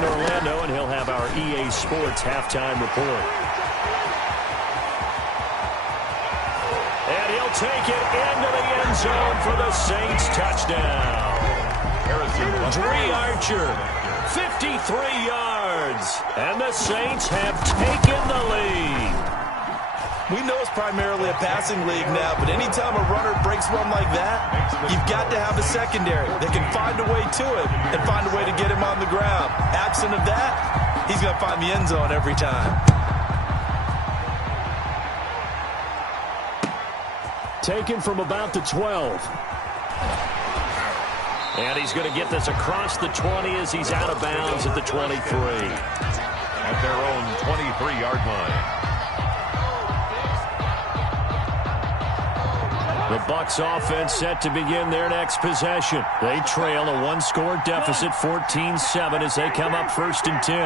in Orlando, and he'll have our EA Sports halftime report. And he'll take it into the end zone for the Saints touchdown. Dre Archer, 53 yards, and the Saints have taken the lead. We know it's primarily a passing league now, but anytime a runner breaks one like that, you've got to have a secondary that can find a way to it and find a way to get him on the ground. Absent of that, he's going to find the end zone every time. Taken from about the 12. And he's going to get this across the 20 as he's out of bounds at the 23. At their own 23-yard line. The Bucs offense set to begin their next possession. They trail a one-score deficit, 14-7, as they come up 1st and 10.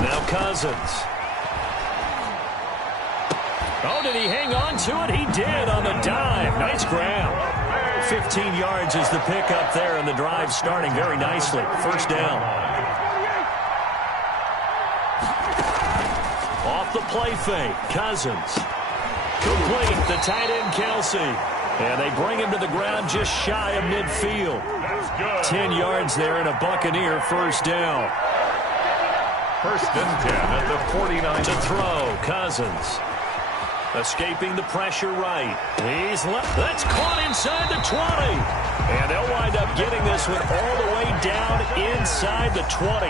Now Cousins. Oh, did he hang on to it? He did on the dive. Nice grab. 15 yards is the pickup there, and the drive starting very nicely. 1st down. Off the play fake, Cousins. Complete, the tight end, Kelsey. And they bring him to the ground just shy of midfield. 10 yards there and a Buccaneer 1st down. 1st and 10 at the 49. To throw, Cousins. Escaping the pressure right. He's left. That's caught inside the 20. And they'll wind up getting this one all the way down inside the 20.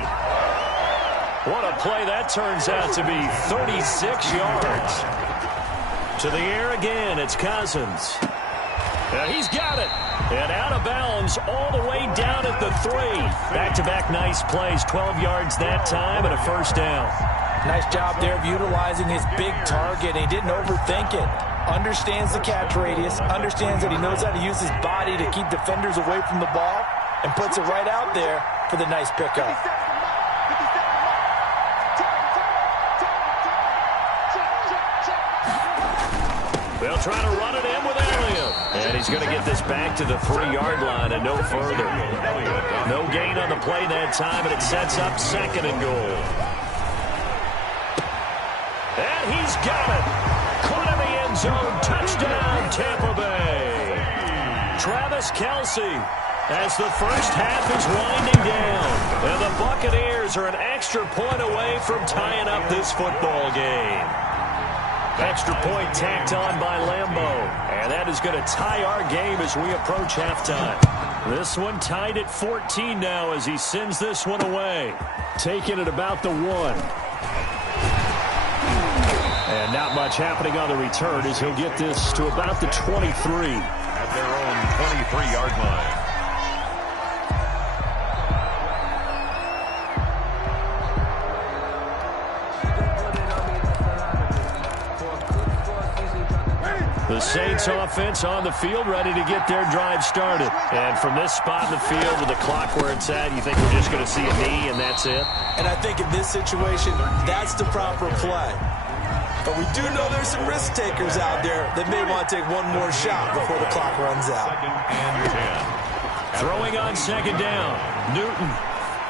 What a play that turns out to be. 36 yards. To the air again, it's Cousins. He's got it. And out of bounds all the way down at the 3. Back-to-back nice plays. 12 yards that time and a 1st down. Nice job there of utilizing his big target. He didn't overthink it. Understands the catch radius. Understands that he knows how to use his body to keep defenders away from the ball. And puts it right out there for the nice pickup. They'll try to run it in with Elliott. And he's going to get this back to the 3-yard line and no further. No gain on the play that time, and it sets up 2nd and goal. And he's got it. Caught in the end zone. Touchdown, Tampa Bay. Travis Kelsey as the first half is winding down. And the Buccaneers are an extra point away from tying up this football game. Extra point tacked on by Lambeau. And that is going to tie our game as we approach halftime. This one tied at 14 now as he sends this one away. Taking it about the 1. And not much happening on the return as he'll get this to about the 23. At their own 23-yard line. The Saints offense on the field, ready to get their drive started. And from this spot in the field with the clock where it's at, you think we're just going to see a knee and that's it? And I think in this situation, that's the proper play. But we do know there's some risk takers out there that may want to take one more shot before the clock runs out. Throwing on 2nd down. Newton.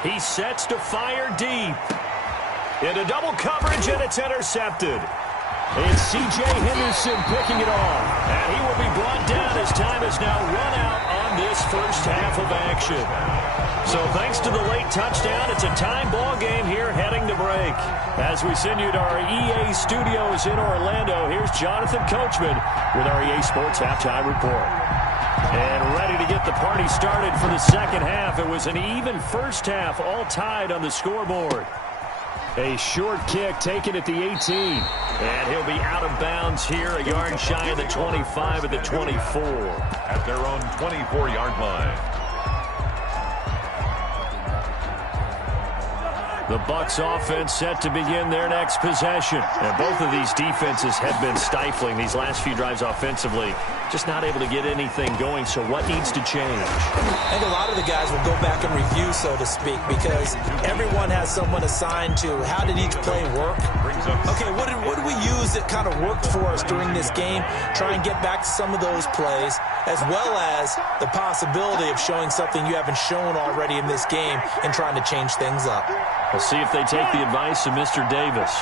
He sets to fire deep. Into double coverage, and it's intercepted. It's C.J. Henderson picking it off. And he will be brought down as time is now run out on this first half of action. So thanks to the late touchdown, it's a time ball game here heading to break. As we send you to our EA studios in Orlando, here's Jonathan Coachman with our EA Sports Halftime Report. And ready to get the party started for the second half. It was an even first half, all tied on the scoreboard. A short kick taken at the 18. And he'll be out of bounds here, a yard shy of the 25 at the 24. At their own 24-yard line. The Bucs offense set to begin their next possession. And both of these defenses have been stifling these last few drives offensively. just not able to get anything going. So what needs to change? I think a lot of the guys will go back and review, so to speak, because everyone has someone assigned to how did each play work. Okay, what did we use that kind of worked for us during this game? Try and get back to some of those plays, as well as the possibility of showing something you haven't shown already in this game and trying to change things up. We'll see if they take the advice of Mr. Davis.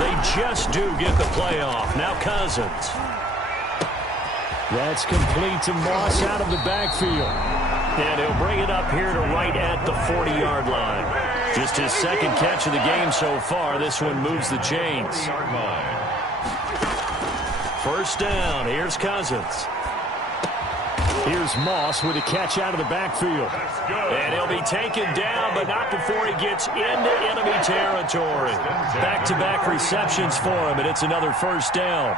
They just do get the playoff. Now Cousins. That's complete to Moss out of the backfield. And he'll bring it up here to right at the 40-yard line. Just his second catch of the game so far. This one moves the chains. First down. Here's Cousins. Here's Moss with a catch out of the backfield. And he'll be taken down, but not before he gets into enemy territory. Back-to-back receptions for him, and it's another first down.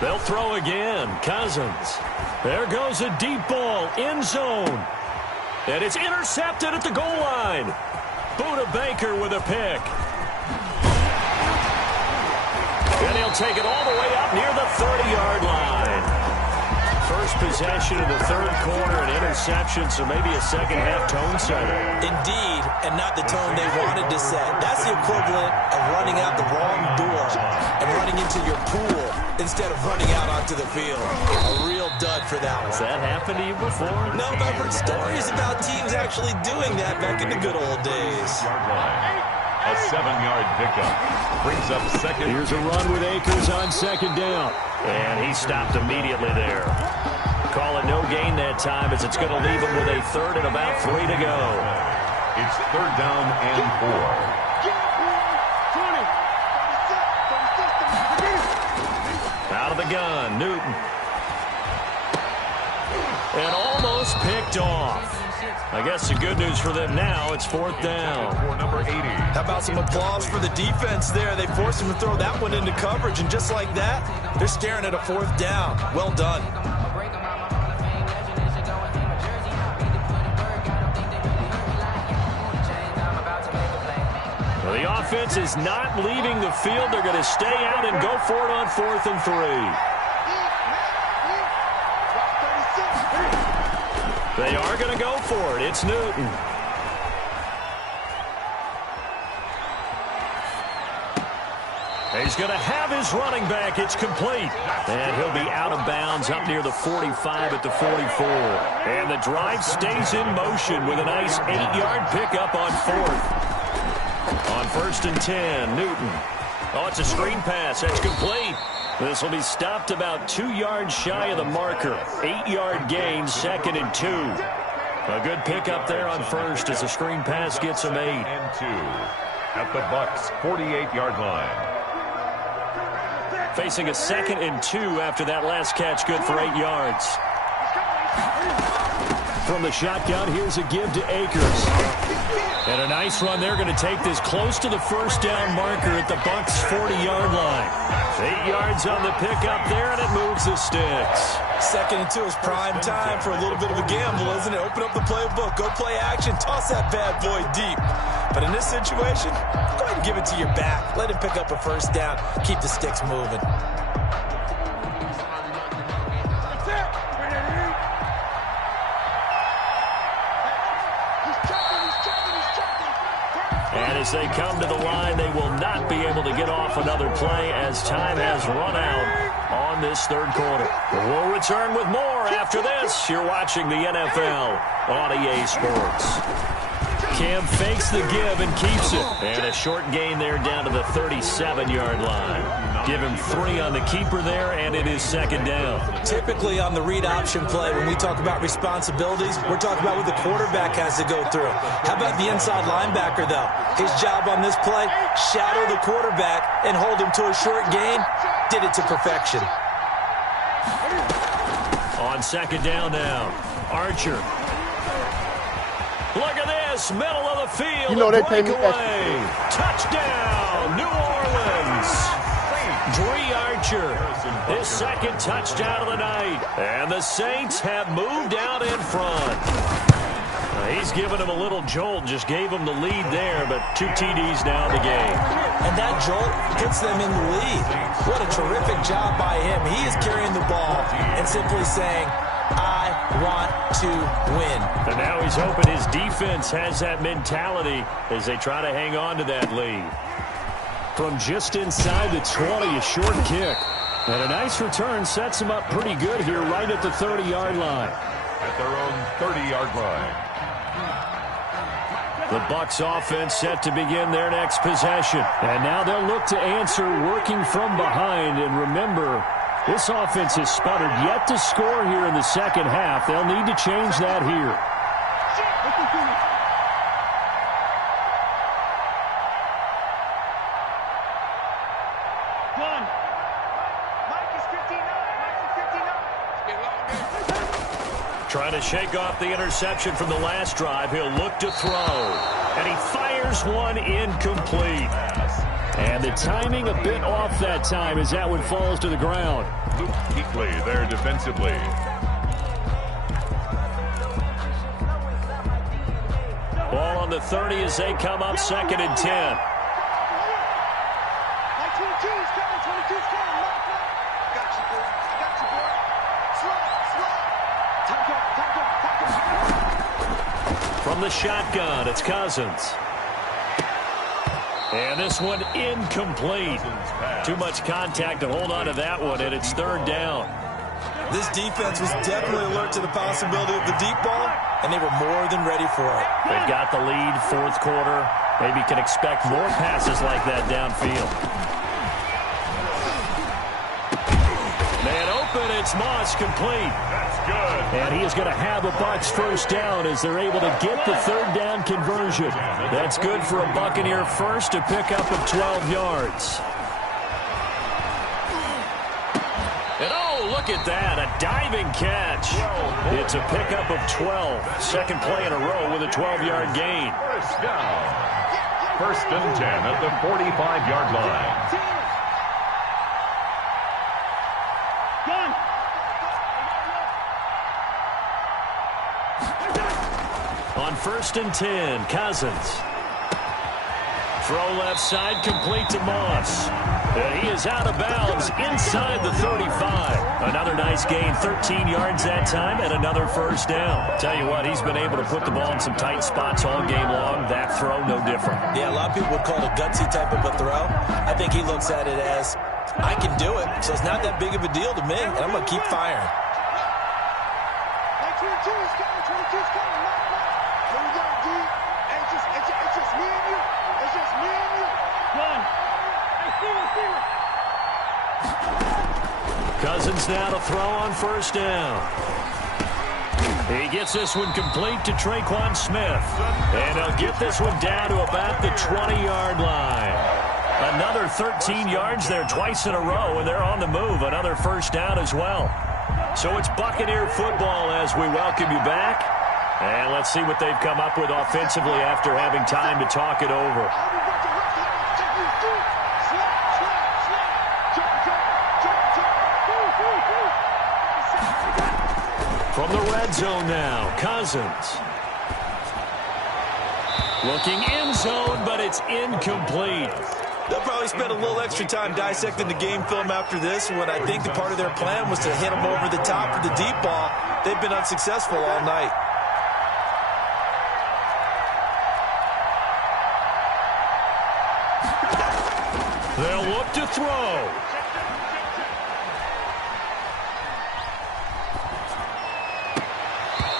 They'll throw again. Cousins. There goes a deep ball. End zone. And it's intercepted at the goal line. Buda Baker with a pick. And he'll take it all the way up near the 30-yard line. First possession of the third quarter, an interception, so maybe a second-half tone setter. Indeed, and not the tone they wanted to set. That's the equivalent of running out the wrong door and running into your pool instead of running out onto the field. A real dud for that one. Has that happened to you before? No, but I've heard stories about teams actually doing that back in the good old days. A 7-yard pickup brings up second. Here's a run with Akers on second down. And he stopped immediately there. Call it no gain that time as it's going to leave him with a third and about 3 to go. It's third down and 4. Out of the gun, Newton. And almost picked off. I guess the good news for them now, it's fourth down. For number 80. How about some applause for the defense there? They forced him to throw that one into coverage, and just like that, they're staring at a fourth down. Well done. Well, the offense is not leaving the field. They're going to stay out and go for it on 4th and 3. They are going to go for it. It's Newton. He's going to have his running back. It's complete. And he'll be out of bounds up near the 45 at the 44. And the drive stays in motion with a nice 8-yard pickup on 4th. On 1st and 10, Newton. Oh, it's a screen pass. That's complete. This will be stopped about 2 yards shy of the marker. 8-yard gain, 2nd and 2. A good pickup there on 1st as the screen pass gets him 8. And 2 at the Bucs' 48-yard line. Facing a 2nd and 2 after that last catch, good for 8 yards. From the shotgun, here's a give to Akers. And a nice run. They're going to take this close to the first down marker at the Bucs' 40-yard line. 8 yards on the pickup there, and it moves the sticks. 2nd and 2 is prime time for a little bit of a gamble, isn't it? Open up the playbook, go play action, toss that bad boy deep. But in this situation, go ahead and give it to your back. Let him pick up a first down. Keep the sticks moving. And as they come to the line, they will not be able to get off another play as time has run out on this third quarter. We'll return with more after this. You're watching the NFL on EA Sports. Cam fakes the give and keeps it. And a short gain there down to the 37-yard line. Give him 3 on the keeper there, and it is 2nd down. Typically on the read option play, when we talk about responsibilities, we're talking about what the quarterback has to go through. How about the inside linebacker, though? His job on this play, shadow the quarterback and hold him to a short gain. Did it to perfection. On 2nd down now, Archer. Look at this, middle of the field. You know they pay me Touchdown, New Orleans. Dree Archer His second touchdown of the night. And the Saints have moved out in front. He's given him a little jolt, just gave him the lead there, but 2 TDs now in the game. And that jolt puts them in the lead. What a terrific job by him. He is carrying the ball and simply saying, I want to win. And now he's hoping his defense has that mentality as they try to hang on to that lead. From just inside the 20, a short kick. And a nice return sets him up pretty good here right at the 30-yard line. At their own 30-yard line. The Bucs offense set to begin their next possession. And now they'll look to answer working from behind. And remember, this offense has sputtered yet to score here in the second half. They'll need to change that here. Trying to shake off the interception from the last drive. He'll look to throw. And he fires one incomplete. And the timing a bit off that time as that one falls to the ground. Equally there defensively. Ball on the 30 as they come up 2nd and 10. From the shotgun, it's Cousins. And this one incomplete. Too much contact to hold on to that one, and it's 3rd down. This defense was definitely alert to the possibility of the deep ball, and they were more than ready for it. They've got the lead, 4th quarter. Maybe can expect more passes like that downfield. Man open, it's Moss, complete. That's good. And he is going to have a Bucs first down as they're able to get the 3rd down conversion. That's good for a Buccaneer first, to pick up of 12 yards. And oh, look at that, a diving catch. It's a pickup of 12. Second play in a row with a 12-yard gain. First down. 1st and 10 at the 45-yard line. On 1st and 10, Cousins. Throw left side, complete to Moss. And he is out of bounds inside the 35. Another nice gain, 13 yards that time, and another first down. Tell you what, he's been able to put the ball in some tight spots all game long. That throw, no different. Yeah, a lot of people would call it a gutsy type of a throw. I think he looks at it as, I can do it, so it's not that big of a deal to me, and I'm going to keep firing. Cousins now to throw on first down. He gets this one complete to Traquan Smith. And he'll get this one down to about the 20-yard line. Another 13 yards there twice in a row, and they're on the move. Another first down as well. So it's Buccaneer football as we welcome you back. And let's see what they've come up with offensively after having time to talk it over. From the red zone now, Cousins. Looking end zone, but it's incomplete. They'll probably spend a little extra time dissecting the game film after this, when I think the part of their plan was to hit them over the top of the deep ball. They've been unsuccessful all night. They'll look to throw.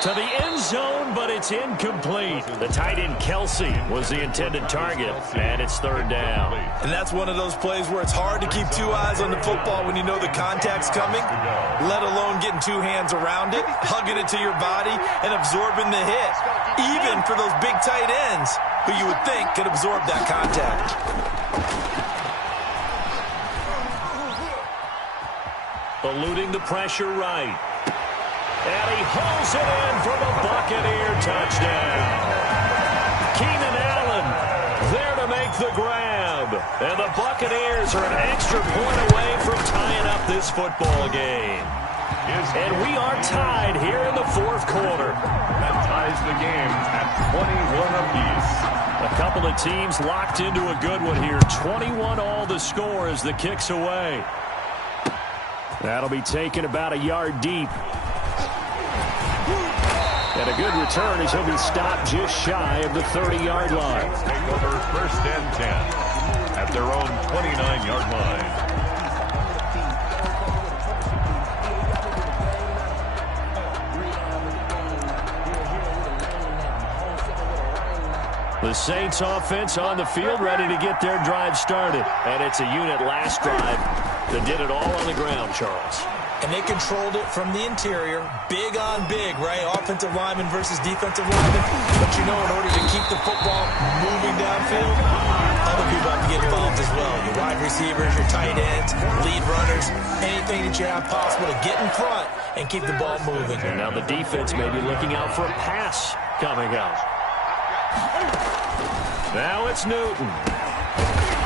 To the end zone, but it's incomplete. The tight end, Kelsey, was the intended target, and it's 3rd down. And that's one of those plays where it's hard to keep 2 eyes on the football when you know the contact's coming, let alone getting 2 hands around it, hugging it to your body, and absorbing the hit, even for those big tight ends who you would think could absorb that contact. Eluding the pressure right. And he hauls it in for the Buccaneer touchdown. Keenan Allen there to make the grab. And the Buccaneers are an extra point away from tying up this football game. And we are tied here in the fourth quarter. That ties the game at 21 apiece. A couple of teams locked into a good one here. 21 all the score as the kick's away. That'll be taken about a yard deep. And a good return as he'll be stopped just shy of the 30-yard line. Take over 1st and 10 at their own 29-yard line. The Saints offense on the field ready to get their drive started. And it's a unit last drive that did it all on the ground, Charles. And they controlled it from the interior, big on big, right? Offensive lineman versus defensive lineman. But you know, in order to keep the football moving downfield, other people have to get involved as well. Your wide receivers, your tight ends, lead runners, anything that you have possible to get in front and keep the ball moving. And now the defense may be looking out for a pass coming out. Now it's Newton.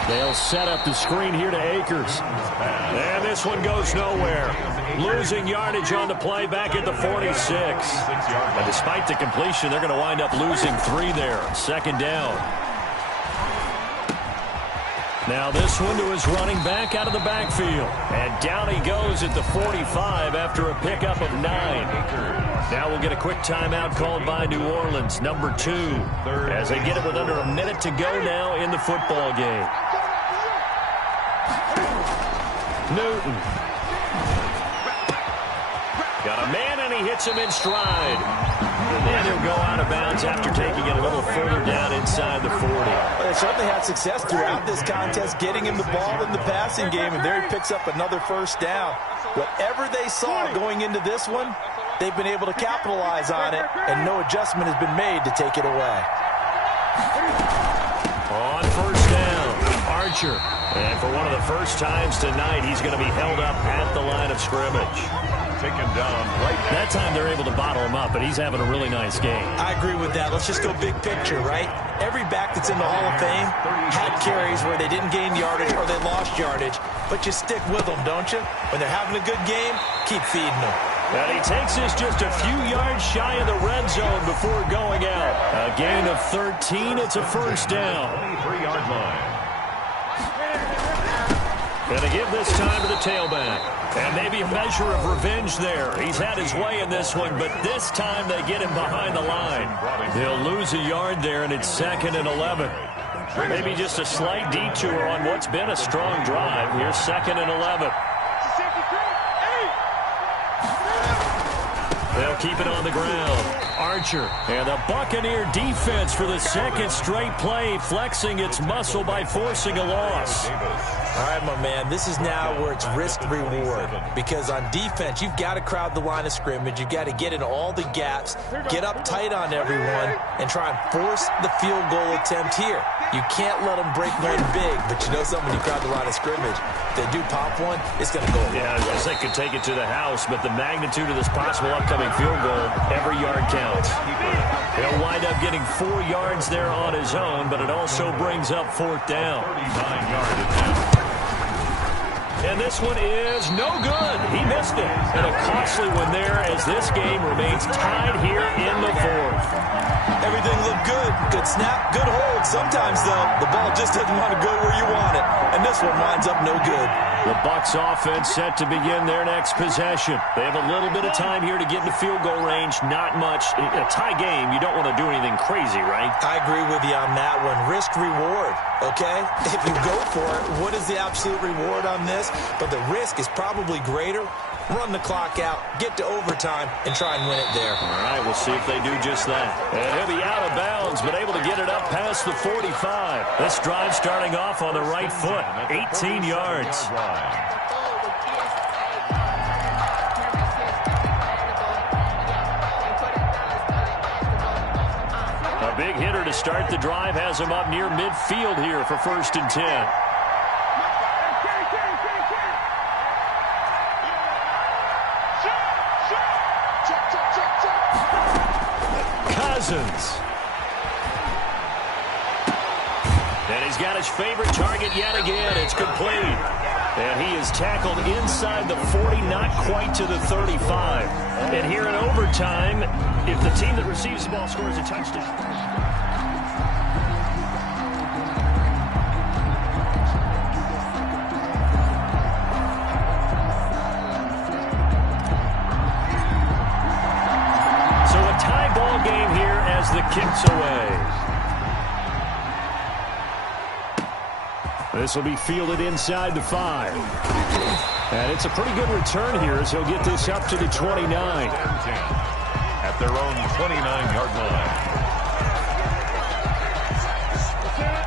They'll set up the screen here to Akers. And this one goes nowhere. Losing yardage on the play back at the 46. And despite the completion, they're going to wind up losing 3 there. 2nd down. Now this one to his running back out of the backfield. And down he goes at the 45 after a pickup of 9. Now we'll get a quick timeout called by New Orleans, number 2, as they get it with under a minute to go now in the football game. Newton. Got a man, and he hits him in stride. And then he'll go out of bounds after taking it a little further down inside the 40. Well, they certainly had success throughout this contest, getting him the ball in the passing game, and there he picks up another 1st down. Whatever they saw going into this one, they've been able to capitalize on it, and no adjustment has been made to take it away. On 1st down, Archer. And for one of the first times tonight, he's going to be held up at the line of scrimmage. Taken down right. That time they're able to bottle him up, but he's having a really nice game. I agree with that. Let's just go big picture, right? Every back that's in the Hall of Fame had carries where they didn't gain yardage or they lost yardage, but you stick with them, don't you? When they're having a good game, keep feeding them. And he takes this just a few yards shy of the red zone before going out. A gain of 13. It's a 1st down. 23-yard line. Gonna give this time to the tailback. And maybe a measure of revenge there. He's had his way in this one, but this time they get him behind the line. They'll lose a yard there, and it's 2nd and 11. Maybe just a slight detour on what's been a strong drive. Here's 2nd and 11. They'll keep it on the ground. Archer and the Buccaneer defense for the 2nd straight play, flexing its muscle by forcing a loss. All right, my man, this is now where it's risk-reward, because on defense, you've got to crowd the line of scrimmage. You've got to get in all the gaps, get up tight on everyone, and try and force the field goal attempt here. You can't let them break one big, but you know something, when you crowd the line of scrimmage, if they do pop one, it's going to go away. Yeah, I guess they could take it to the house, but the magnitude of this possible upcoming field goal, every yard counts. He'll wind up getting 4 yards there on his own, but it also brings up 4th down. 39-yard attempt. And this one is no good. He missed it. And a costly one there as this game remains tied here in the 4th. Everything looked good. Good snap, good hold. Sometimes, though, the ball just doesn't want to go where you want it. And this one winds up no good. The Bucs offense set to begin their next possession. They have a little bit of time here to get into field goal range. Not much. In a tie game, you don't want to do anything crazy, right? I agree with you on that one. Risk-reward, okay? If you go for it, what is the absolute reward on this? But the risk is probably greater. Run the clock out, get to overtime, and try and win it there. All right, we'll see if they do just that. And he'll be out of bounds, but able to get it up past the 45. This drive starting off on the right foot, 18 yards. A big hitter to start the drive has him up near midfield here for 1st and 10. And he's got his favorite target yet again. It's complete. And he is tackled inside the 40, not quite to the 35. And here in overtime, if the team that receives the ball scores a touchdown. The kicks away. This will be fielded inside the 5. And it's a pretty good return here as he'll get this up to the 29. At their own 29-yard line.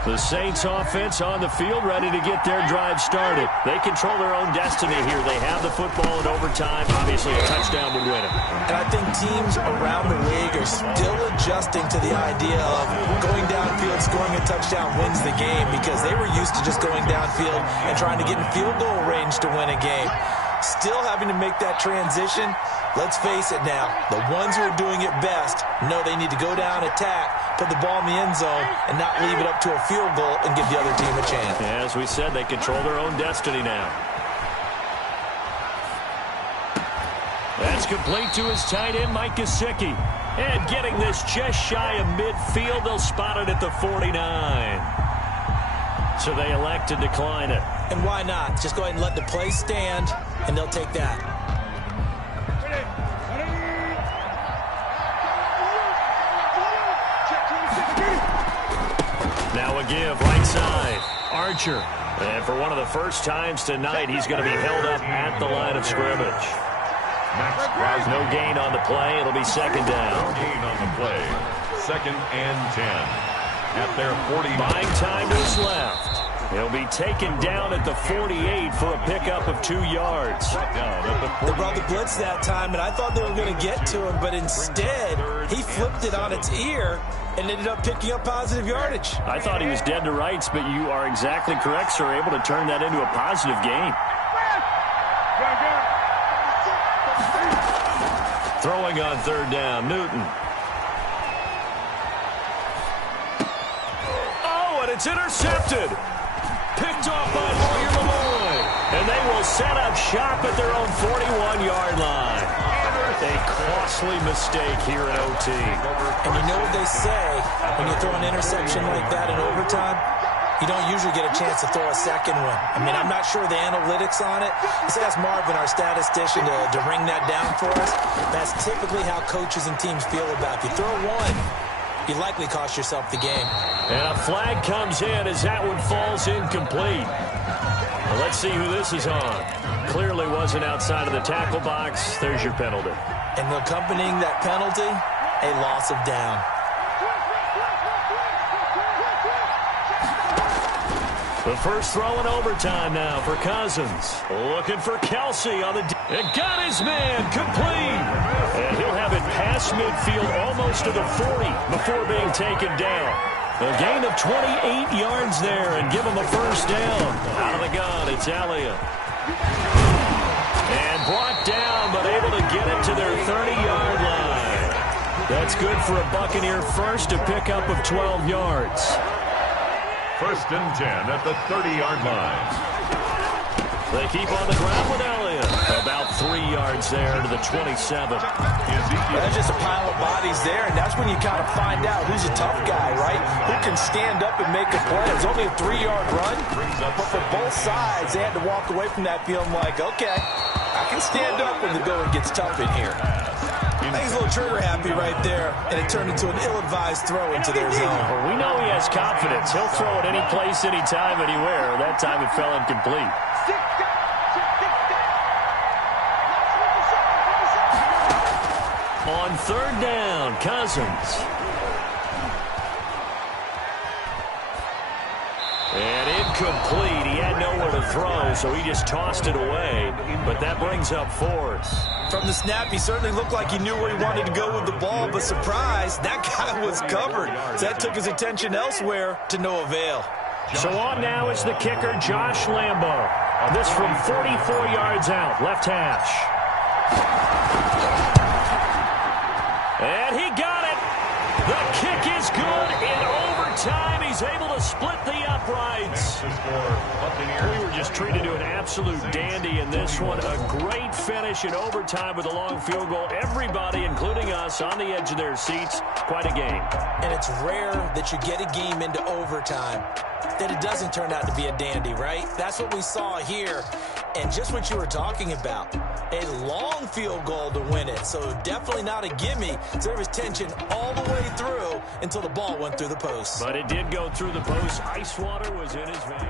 The Saints offense on the field, ready to get their drive started. They control their own destiny here. They have the football in overtime. Obviously, a touchdown would win it. And I think teams around the league are still adjusting to the idea of going downfield, scoring a touchdown wins the game, because they were used to just going downfield and trying to get in field goal range to win a game. Still having to make that transition. Let's face it now, the ones who are doing it best know they need to go down, attack, put the ball in the end zone, and not leave it up to a field goal and give the other team a chance. As we said, they control their own destiny now. That's complete to his tight end, Mike Gesicki. And getting this just shy of midfield, they'll spot it at the 49. So they elect to decline it. And why not? Just go ahead and let the play stand, and they'll take that. Now a give, right side. Archer. And for one of the first times tonight, he's going to be held up at the line of scrimmage. There's no gain on the play. It'll be second down. No gain on the play. 2nd and 10. At their 40. Buying time to his left. He'll be taken down at the 48 for a pickup of 2 yards. They brought the blitz that time, and I thought they were going to get to him, but instead, he flipped it on its ear and ended up picking up positive yardage. I thought he was dead to rights, but you are exactly correct, sir. Able to turn that into a positive gain. Throwing on 3rd down, Newton. Oh, and it's intercepted. Picked off by Lawyer Malloy. And they will set up shop at their own 41-yard line. A costly mistake here in OT. And you know what they say, when you throw an interception like that in overtime, you don't usually get a chance to throw a second one. I mean, I'm not sure the analytics on it. Let's ask Marvin, our statistician, to ring that down for us. That's typically how coaches and teams feel about it. If you throw one, you likely cost yourself the game. And a flag comes in as that one falls incomplete. Well, let's see who this is on. Clearly wasn't outside of the tackle box. There's your penalty. And accompanying that penalty, a loss of down. The first throw in overtime now for Cousins. Looking for Kelsey on the... It got his man complete. And he'll have it past midfield almost to the 40 before being taken down. A gain of 28 yards there and give him a first down. Out of the gun, it's Elliott. And brought down, but able to get it to their 30-yard line. That's good for a Buccaneer first to pick up of 12 yards. 1st and 10 at the 30-yard line. They keep on the ground with Elliott. About 3 yards there to the 27. There's just a pile of bodies there, and that's when you kind of find out who's a tough guy, right? Who can stand up and make a play. It was only a 3-yard run, but for both sides, they had to walk away from that feeling like, okay, I can stand up when the going gets tough in here. I think he's a little trigger happy right there, and it turned into an ill-advised throw into their zone. Well, we know he has confidence. He'll throw it any place, anytime, anywhere. That time it fell incomplete. On 3rd down, Cousins. And incomplete. He had nowhere to throw, so he just tossed it away. But that brings up 4th. From the snap, he certainly looked like he knew where he wanted to go with the ball, but surprise, that guy was covered. So that took his attention elsewhere to no avail. So on now is the kicker, Josh Lambo. This from 44 yards out, left hash. And he got it. The kick is good in overtime. He's able to split the uprights. We were just treated to an absolute dandy in this one. A great finish in overtime with a long field goal. Everybody, including us, on the edge of their seats. Quite a game. And it's rare that you get a game into overtime that it doesn't turn out to be a dandy, right? That's what we saw here. And just what you were talking about, a long field goal to win it. So definitely not a gimme. So there was tension all the way through until the ball went through the post. But it did go through the post. Ice water was in his veins.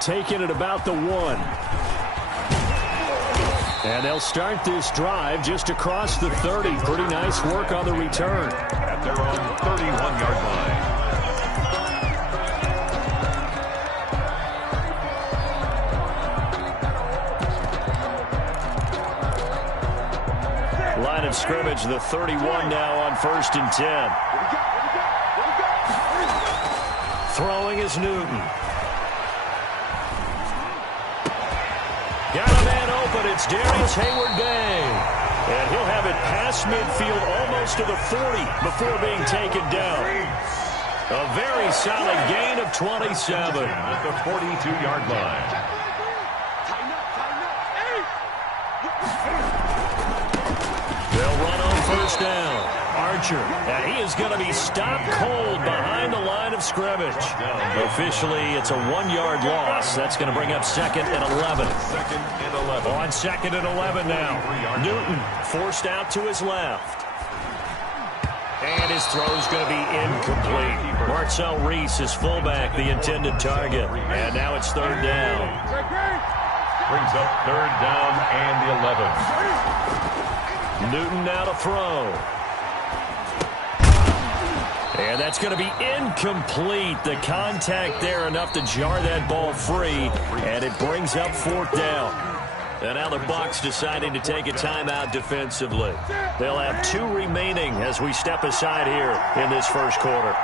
Taking it about the 1. And they'll start this drive just across the 30. Pretty nice work on the return. At their own 31-yard line. Line of scrimmage, the 31 now on 1st and 10. Throwing is Newton. Got a man open. It's Darius Hayward-Bay. And he'll have it past midfield almost to the 40 before being taken down. A very solid gain of 27. At the 42-yard line. They'll run on 1st down. Archer, and he is going to be stopped cold behind the line of scrimmage. Officially, it's a 1-yard loss. That's going to bring up 2nd and 11. 2nd and 11. On 2nd and 11 now. Newton forced out to his left. And his throw is going to be incomplete. Marcel Reese is fullback, the intended target. And now it's 3rd down. Brings up 3rd down and the 11. Newton now to throw. And that's going to be incomplete. The contact there enough to jar that ball free, and it brings up 4th down. And now the Bucs deciding to take a timeout defensively. They'll have 2 remaining as we step aside here in this first quarter.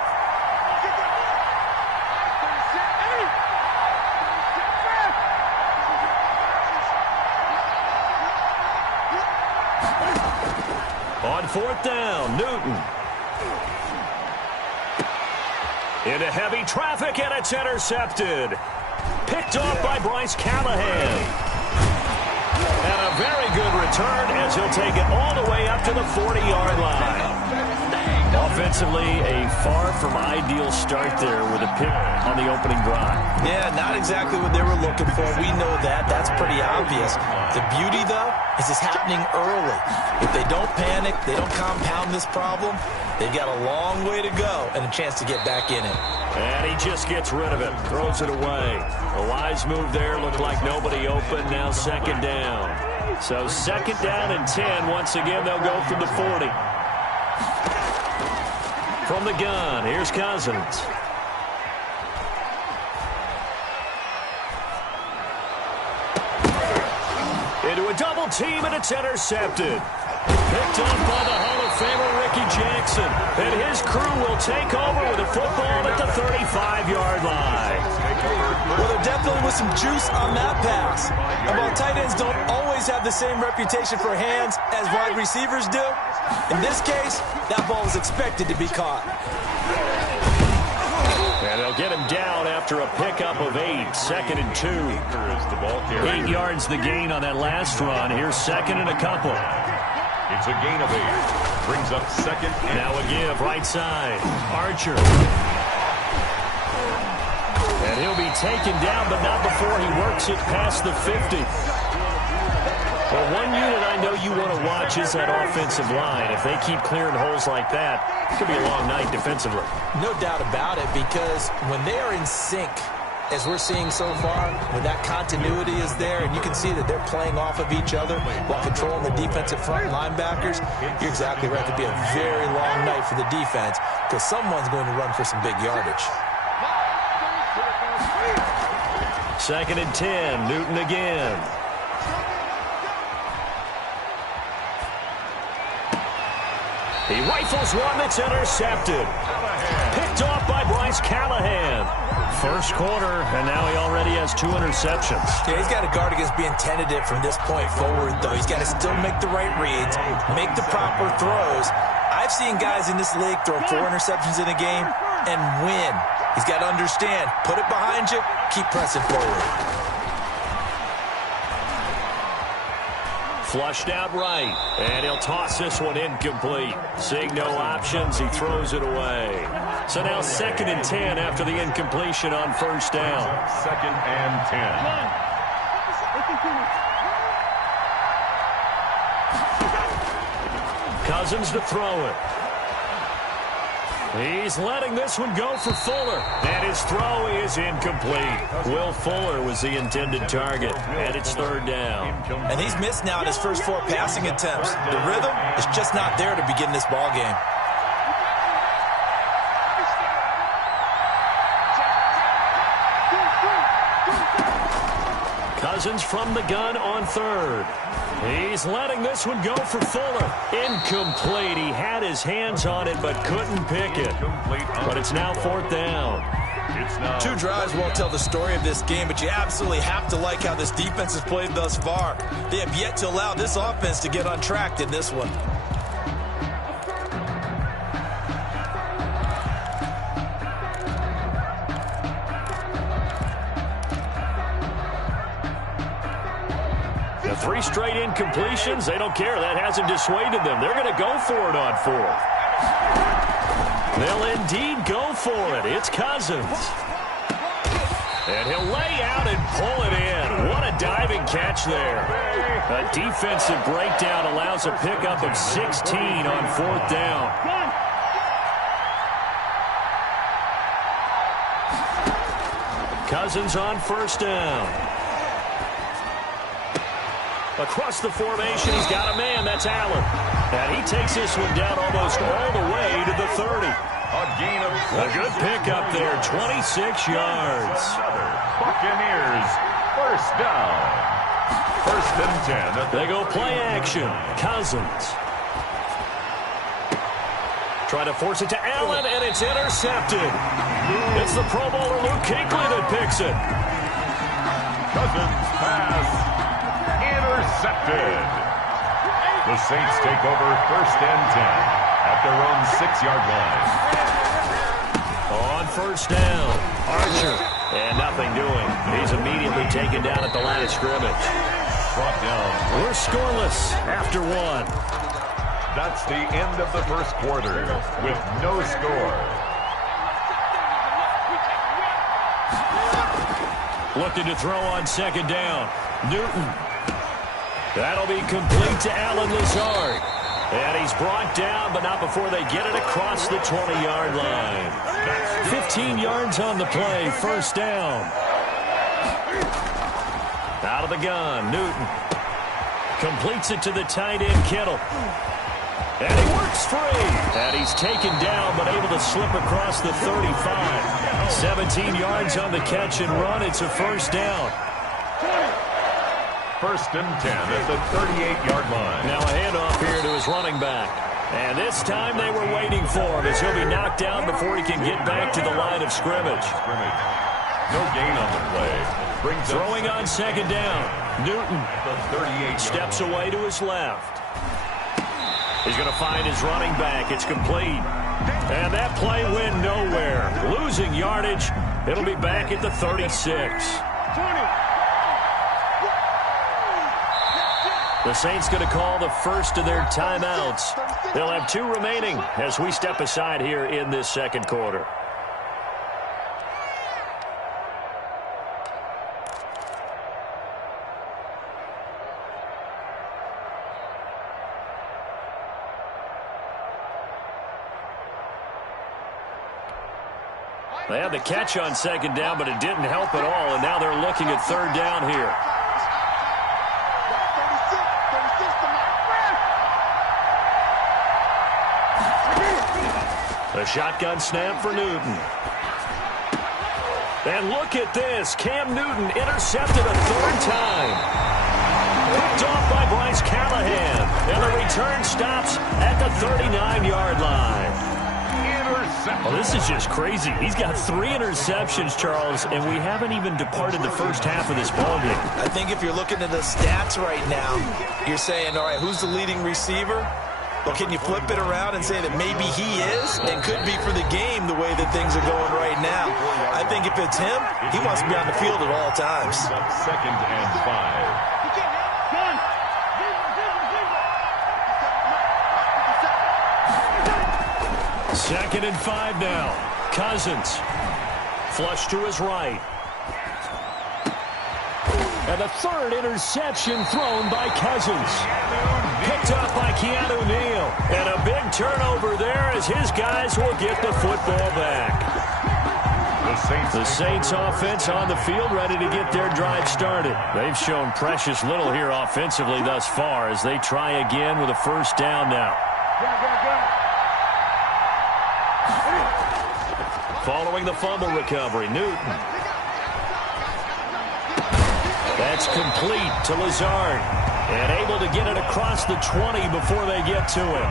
On 4th down, Newton. Into heavy traffic, and it's intercepted. Picked off by Bryce Callahan. And a very good return as he'll take it all the way up to the 40-yard line. Offensively, a far from ideal start there with a pick on the opening drive. Yeah, not exactly what they were looking for. We know that. That's pretty obvious. The beauty, though, is it's happening early. If they don't panic, they don't compound this problem, they've got a long way to go and a chance to get back in it. And he just gets rid of it, throws it away. A wise move there, looked like nobody open, now 2nd down. So 2nd down and 10. Once again, they'll go from the 40. From the gun, here's Cousins. Into a double team, and it's intercepted. Picked up by the Hall of Famer Ricky Jackson. And his crew will take over with a football at the 35-yard line. Well, there definitely was some juice on that pass. And while tight ends don't always have the same reputation for hands as wide receivers do, in this case, that ball was expected to be caught. And they'll get him down after a pickup of 8, 2nd and 2. 8 yards the gain on that last run. Here's 2nd and a couple. It's a gain of 8. Brings up 2nd. Now a give, right side. Archer. And he'll be taken down, but not before he works it past the 50. Well, one unit I know you want to watch is that offensive line. If they keep clearing holes like that, it could be a long night defensively. No doubt about it, because when they are in sync, as we're seeing so far, when that continuity is there and you can see that they're playing off of each other while controlling the defensive front linebackers, you're exactly right. It could be a very long night for the defense because someone's going to run for some big yardage. 2nd and 10, Newton again. He rifles one that's intercepted. Picked off by Bryce Callahan. First quarter, and now he already has 2 interceptions. Yeah, he's got to guard against being tentative from this point forward, though. He's got to still make the right reads, make the proper throws. I've seen guys in this league throw 4 interceptions in a game and win. He's got to understand, put it behind you, keep pressing forward. Flushed out right, and he'll toss this one incomplete. Seeing no options, he throws it away. So now 2nd and 10 after the incompletion on 1st down. 2nd and 10. Cousins to throw it. He's letting this one go for Fuller, and his throw is incomplete. Will Fuller was the intended target, and it's 3rd down. And he's missed now in his first 4 passing attempts. The rhythm is just not there to begin this ball game. Cousins from the gun on 3rd. He's letting this one go for Fuller. Incomplete. He had his hands on it but couldn't pick it. But it's now 4th down. 2 drives won't tell the story of this game, but you absolutely have to like how this defense has played thus far. They have yet to allow this offense to get untracked in this one. The 3 straight incompletions, they don't care. That hasn't dissuaded them. They're going to go for it on 4th. They'll indeed go for it. It's Cousins. And he'll lay out and pull it in. What a diving catch there. A defensive breakdown allows a pickup of 16 on 4th down. Cousins on 1st down. Across the formation, he's got a man. That's Allen. And he takes this one down almost all the way to the 30. A gain of A good pickup there, 26 yards. Another Buccaneers first down. First and 10. They go play action. Cousins. Try to force it to Allen, and it's intercepted. It's the Pro Bowler Luke Kuechly that picks it. Cousins pass intercepted. The Saints take over first and 10 at their own 6-yard line. On first down, Archer. And nothing doing. He's immediately taken down at the line of scrimmage. Brought down. We're scoreless after one. That's the end of the first quarter with no score. Looking to throw on second down. Newton. That'll be complete to Alan Lazard. And he's brought down, but not before they get it across the 20-yard line. 15 yards on the play, first down. Out of the gun, Newton. Completes it to the tight end, Kittle. And he works free. And he's taken down, but able to slip across the 35. 17 yards on the catch and run. It's a first down. First and 10 at the 38-yard line. Now a handoff here to his running back. And this time they were waiting for him as he'll be knocked down before he can get back to the line of scrimmage. No gain on the play. Brings Throwing on second down. Newton the 38 steps away to his left. He's going to find his running back. It's complete. And that play went nowhere. Losing yardage. It'll be back at the 36. The Saints going to call the first of their timeouts. They'll have 2 remaining as we step aside here in this second quarter. They had the catch on second down, but it didn't help at all, and now they're looking at third down here. A shotgun snap for Newton. And look at this. Cam Newton intercepted a third time. Picked off by Bryce Callahan. And the return stops at the 39-yard line. Oh, this is just crazy. He's got 3 interceptions, Charles, and we haven't even departed the first half of this ballgame. I think if you're looking at the stats right now, you're saying, all right, who's the leading receiver? Well, can you flip it around and say that maybe he is and could be for the game the way that things are going right now? I think if it's him, he wants to be on the field at all times. Second and 5. Second and 5 now. Cousins. Flush to his right. And the third interception thrown by Cousins. Picked up by Keanu Neal. And a big turnover there as his guys will get the football back. The Saints offense on the field ready to get their drive started. They've shown precious little here offensively thus far as they try again with a first down now. Following the fumble recovery, Newton. That's complete to Lazard. And able to get it across the 20 before they get to him.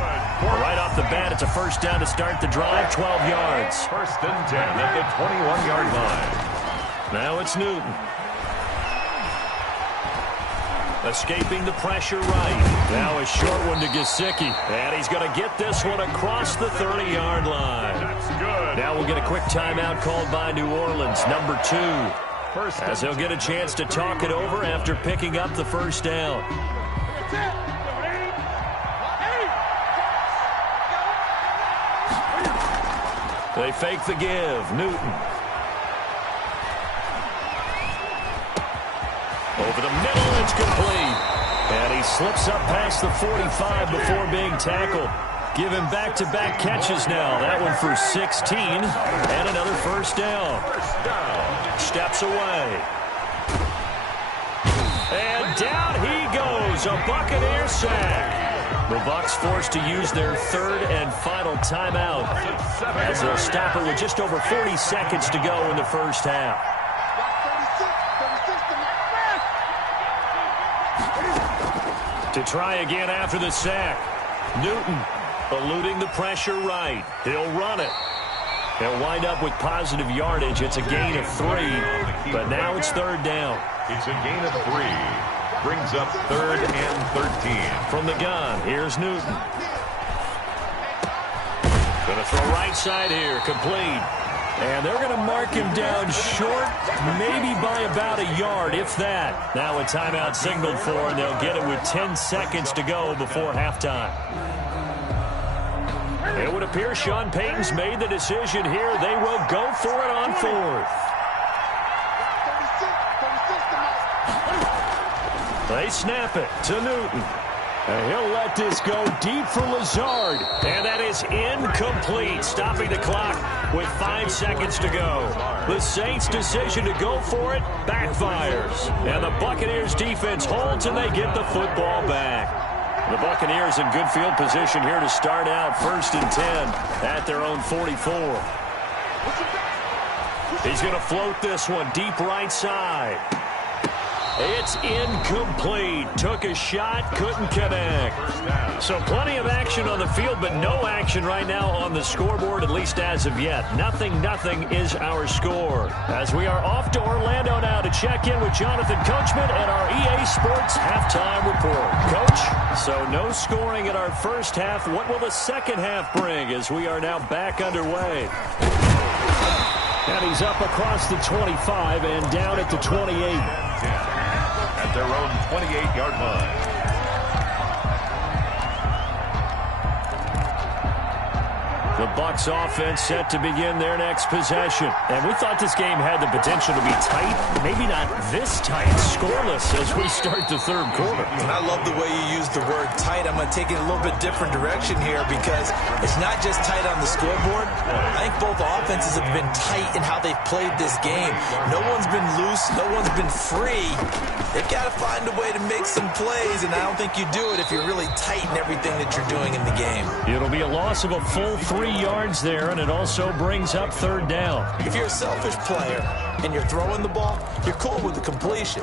Right off the bat, it's a first down to start the drive, 12 yards. First and 10 at the 21-yard line. Now it's Newton. Escaping the pressure right. Now a short one to Gesicki. And he's going to get this one across the 30-yard line. That's good. Now we'll get a quick timeout called by New Orleans, number 2. As he'll get a chance to talk it over after picking up the first down. They fake the give. Newton. Over the middle, it's complete. And he slips up past the 45 before being tackled. Give him back-to-back catches now. That one for 16. And another first down. Steps away. And down he goes. A Buccaneer sack. The Bucs forced to use their third and final timeout as they'll stop it with just over 40 seconds to go in the first half. To try again after the sack. Newton eluding the pressure right. He'll run it. He'll wind up with positive yardage. It's a gain of 3, but now it's third down. It's a gain of 3. Brings up third and 13. From the gun, here's Newton. Going to throw right side here, complete. And they're going to mark him down short, maybe by about a yard, if that. Now a timeout signaled for, and they'll get it with 10 seconds to go before halftime. It would appear Sean Payton's made the decision here. They will go for it on fourth. They snap it to Newton. And he'll let this go deep for Lazard. And that is incomplete, stopping the clock with 5 seconds to go. The Saints' decision to go for it backfires. And the Buccaneers' defense holds, and they get the football back. The Buccaneers in good field position here to start out first and 10 at their own 44. He's going to float this one deep right side. It's incomplete. Took a shot, couldn't connect. So plenty of action on the field, but no action right now on the scoreboard, at least as of yet. 0-0 is our score. As we are off to Orlando now to check in with Jonathan Coachman and our EA Sports halftime report. Coach, so no scoring in our first half. What will the second half bring as we are now back underway? And he's up across the 25 and down at the 28. At their own 28-yard line. The Bucs offense set to begin their next possession. And we thought this game had the potential to be tight. Maybe not this tight, scoreless as we start the third quarter. And I love the way you use the word tight. I'm going to take it a little bit different direction here because it's not just tight on the scoreboard. I think both offenses have been tight in how they've played this game. No one's been loose. No one's been free. They've got to find a way to make some plays, and I don't think you do it if you're really tight in everything that you're doing in the game. It'll be a loss of a full 3 yards there, and it also brings up third down. If you're a selfish player and you're throwing the ball, you're cool with the completion.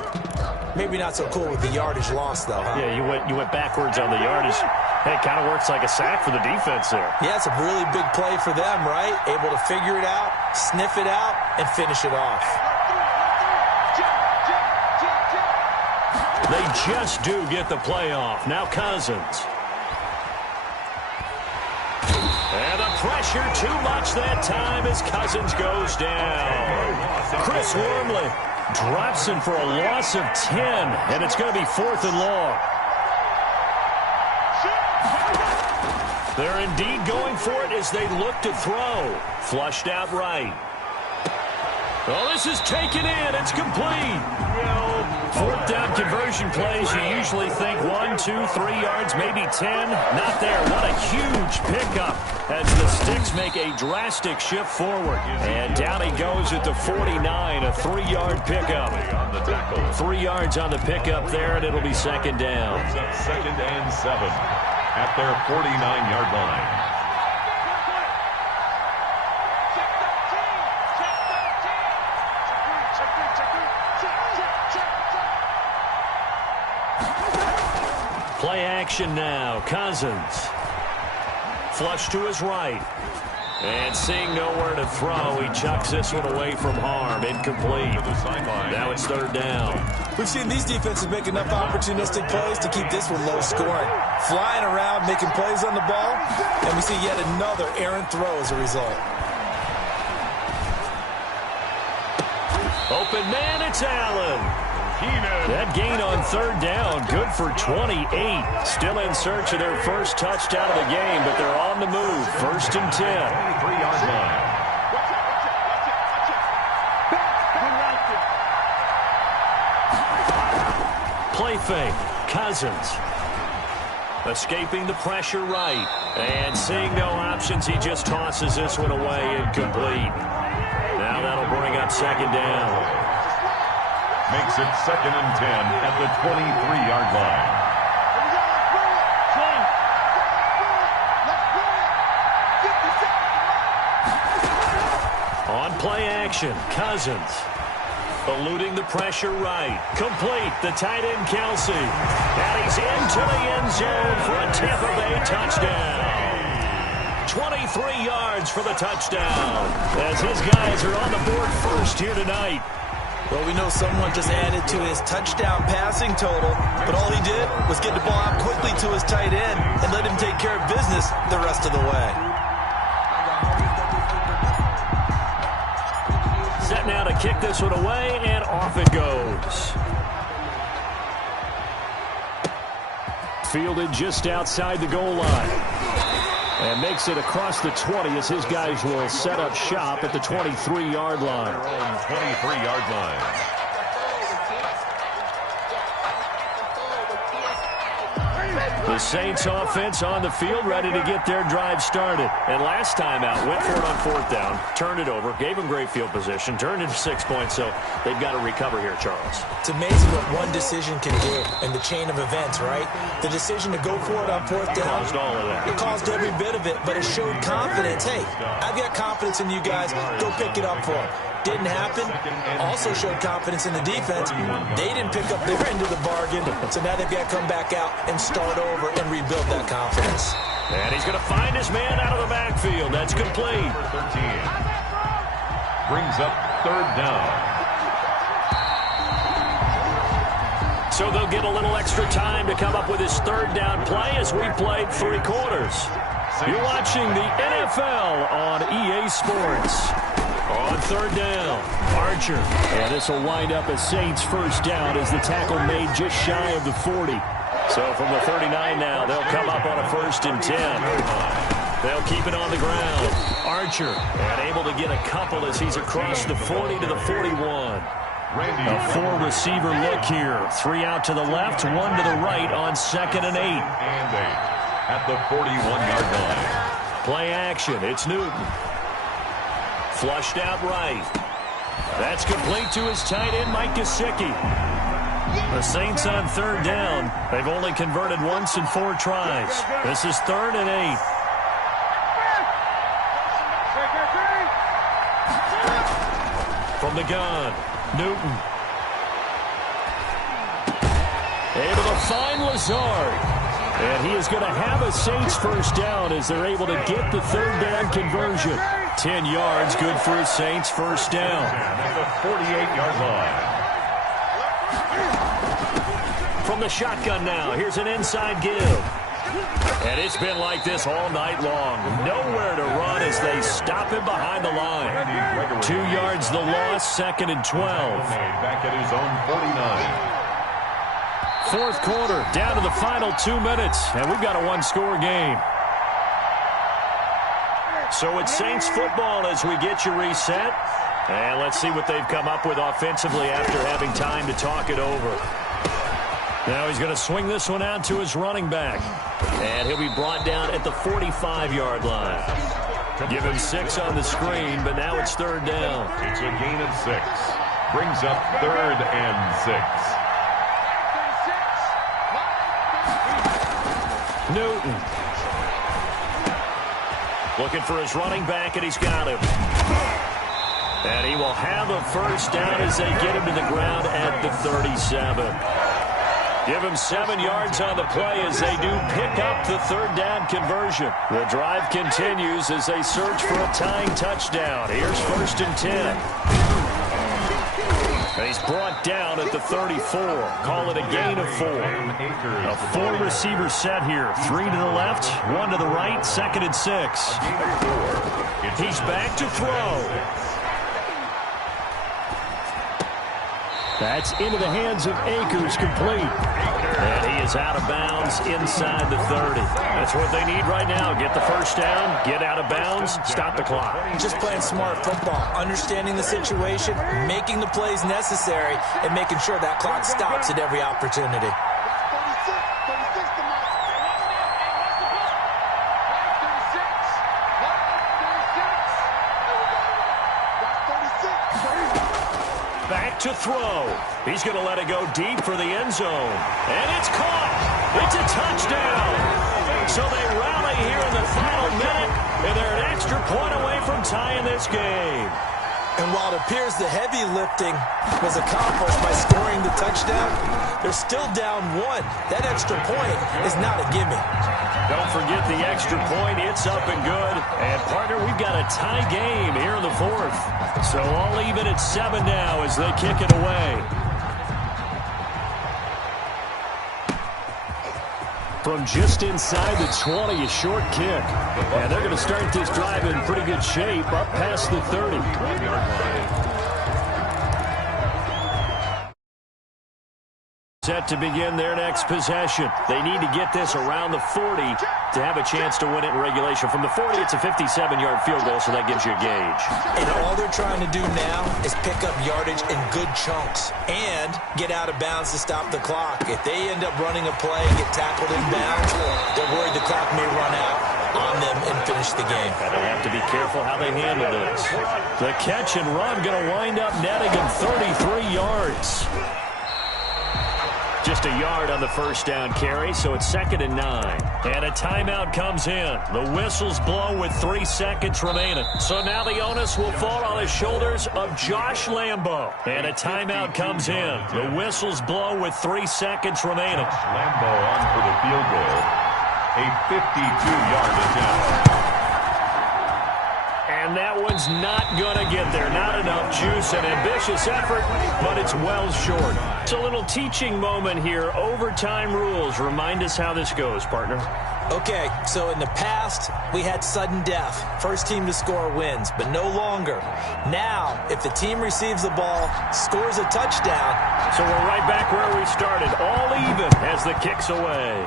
Maybe not so cool with the yardage loss, though, huh? Yeah, you went backwards on the yardage. Hey, it kind of works like a sack for the defense there. Yeah, it's a really big play for them, right? Able to figure it out, sniff it out, and finish it off. They just do get the playoff. Now Cousins. And the pressure too much that time as Cousins goes down. Chris Wormley drops him for a loss of 10, and it's going to be 4th and long. They're indeed going for it as they look to throw. Flushed out right. Oh, this is taken in. It's complete. 4th down conversion plays, you usually think 1, 2, 3 yards, maybe 10. Not there. What a huge pickup as the Sticks make a drastic shift forward. And down he goes at the 49, a 3-yard pickup. 3 yards on the pickup there, and it'll be second down. Second and 7 at their 49-yard line. Play action now. Cousins. Flush to his right. And seeing nowhere to throw, he chucks this one away from harm. Incomplete. Now it's third down. We've seen these defenses make enough opportunistic plays to keep this one low scoring. Flying around, making plays on the ball, and we see yet another errant throw as a result. Open man, it's Allen. That gain on third down, good for 28. Still in search of their first touchdown of the game, but they're on the move. First and 10. 23-yard line. Play fake. Cousins. Escaping the pressure right. And seeing no options, he just tosses this one away, incomplete. Now that'll bring up second down. Makes it second and 10 at the 23-yard line. Play action. Cousins. Eluding the pressure right. Complete. The tight end, Kelsey. And he's into the end zone for a Tampa Bay touchdown. 23 yards for the touchdown. As his guys are on the board first here tonight. Well, we know someone just added to his touchdown passing total, but all he did was get the ball out quickly to his tight end and let him take care of business the rest of the way. Set now to kick this one away, and off it goes. Fielded just outside the goal line. And makes it across the 20 as his guys will set up shop at the 23-yard line. 23-yard line. The Saints offense on the field, ready to get their drive started. And last time out, went for it on fourth down, turned it over, gave them great field position, turned it 6 points, so they've got to recover here, Charles. It's amazing what one decision can do in the chain of events, right? The decision to go for it on fourth down. Caused all of that. It caused every bit of it, but it showed confidence. Hey, I've got confidence in you guys. Go pick it up for them. Didn't happen. Also showed confidence in the defense. They didn't pick up their end of the bargain, so now they've got to come back out and start over and rebuild that confidence. And he's going to find his man out of the backfield. That's complete. 13 brings up third down. So they'll get a little extra time to come up with his third down play as we played 3 quarters. You're watching the NFL on EA Sports. On third down, Archer. And this will wind up a Saints first down as the tackle made just shy of the 40. So from the 39 now, they'll come up on a 1st and 10. They'll keep it on the ground. Archer, and able to get a couple as he's across the 40 to the 41. A 4-receiver look here. 3 out to the left, 1 to the right on 2nd and 8. And 8 at the 41-yard line. Play action. It's Newton. Flushed out right. That's complete to his tight end, Mike Gesicki. The Saints on third down. They've only converted once in 4 tries. This is 3rd and 8. From the gun, Newton. Able to find Lazard. And he is going to have a Saints first down as they're able to get the third down conversion. 10 yards, good for a Saints first down. At the 48-yard line. From the shotgun now, here's an inside give. And it's been like this all night long. Nowhere to run as they stop him behind the line. 2 yards the loss, 2nd and 12. Back at his own 49. 4th quarter, down to the final 2 minutes, and we've got a 1-score game. So it's Saints football as we get you reset. And let's see what they've come up with offensively after having time to talk it over. Now he's going to swing this one out to his running back. And he'll be brought down at the 45-yard line. Give him 6 on the screen, but now it's 3rd down. It's a gain of 6. Brings up 3rd and 6. Newton. Looking for his running back, and he's got him. And he will have a first down as they get him to the ground at the 37. Give him 7 yards on the play as they do pick up the third down conversion. The drive continues as they search for a tying touchdown. Here's 1st and 10. And he's brought down at the 34. Call it a gain of 4. A 4-receiver set here. 3 to the left, 1 to the right, 2nd and 6. He's back to throw. That's into the hands of Akers, complete. And he is out of bounds inside the 30. That's what they need right now. Get the first down, get out of bounds, stop the clock. Just playing smart football, understanding the situation, making the plays necessary, and making sure that clock stops at every opportunity. Back to throw. He's going to let it go deep for the end zone. And it's caught. It's a touchdown. So they rally here in the final minute, and they're an extra point away from tying this game. And while it appears the heavy lifting was accomplished by scoring the touchdown, they're still down 1. That extra point is not a gimme. Don't forget the extra point. It's up and good. And, partner, we've got a tie game here in the 4th. So all even at 7 now as they kick it away. From just inside the 20, a short kick. And they're going to start this drive in pretty good shape, up past the 30. Set to begin their next possession. They need to get this around the 40 to have a chance to win it in regulation. From the 40, it's a 57-yard field goal, so that gives you a gauge. And all they're trying to do now is pick up yardage in good chunks and get out of bounds to stop the clock. If they end up running a play and get tackled in bounds, they're worried the clock may run out on them and finish the game. And they have to be careful how they handle this. The catch and run going to wind up netting him 33 yards. Just a yard on the first down carry, so it's 2nd and 9. And a timeout comes in. The whistles blow with 3 seconds remaining. So now the onus will fall on the shoulders of Josh Lambo. And a timeout comes in. The whistles blow with 3 seconds remaining. Lambo on for the field goal. A 52-yard attempt. And that one's not going to get there. Not enough juice, an ambitious effort, but it's well short. It's a little teaching moment here. Overtime rules. Remind us how this goes, partner. Okay, so in the past, we had sudden death. First team to score wins, but no longer. Now, if the team receives the ball, scores a touchdown. So we're right back where we started. All even as the kick's away.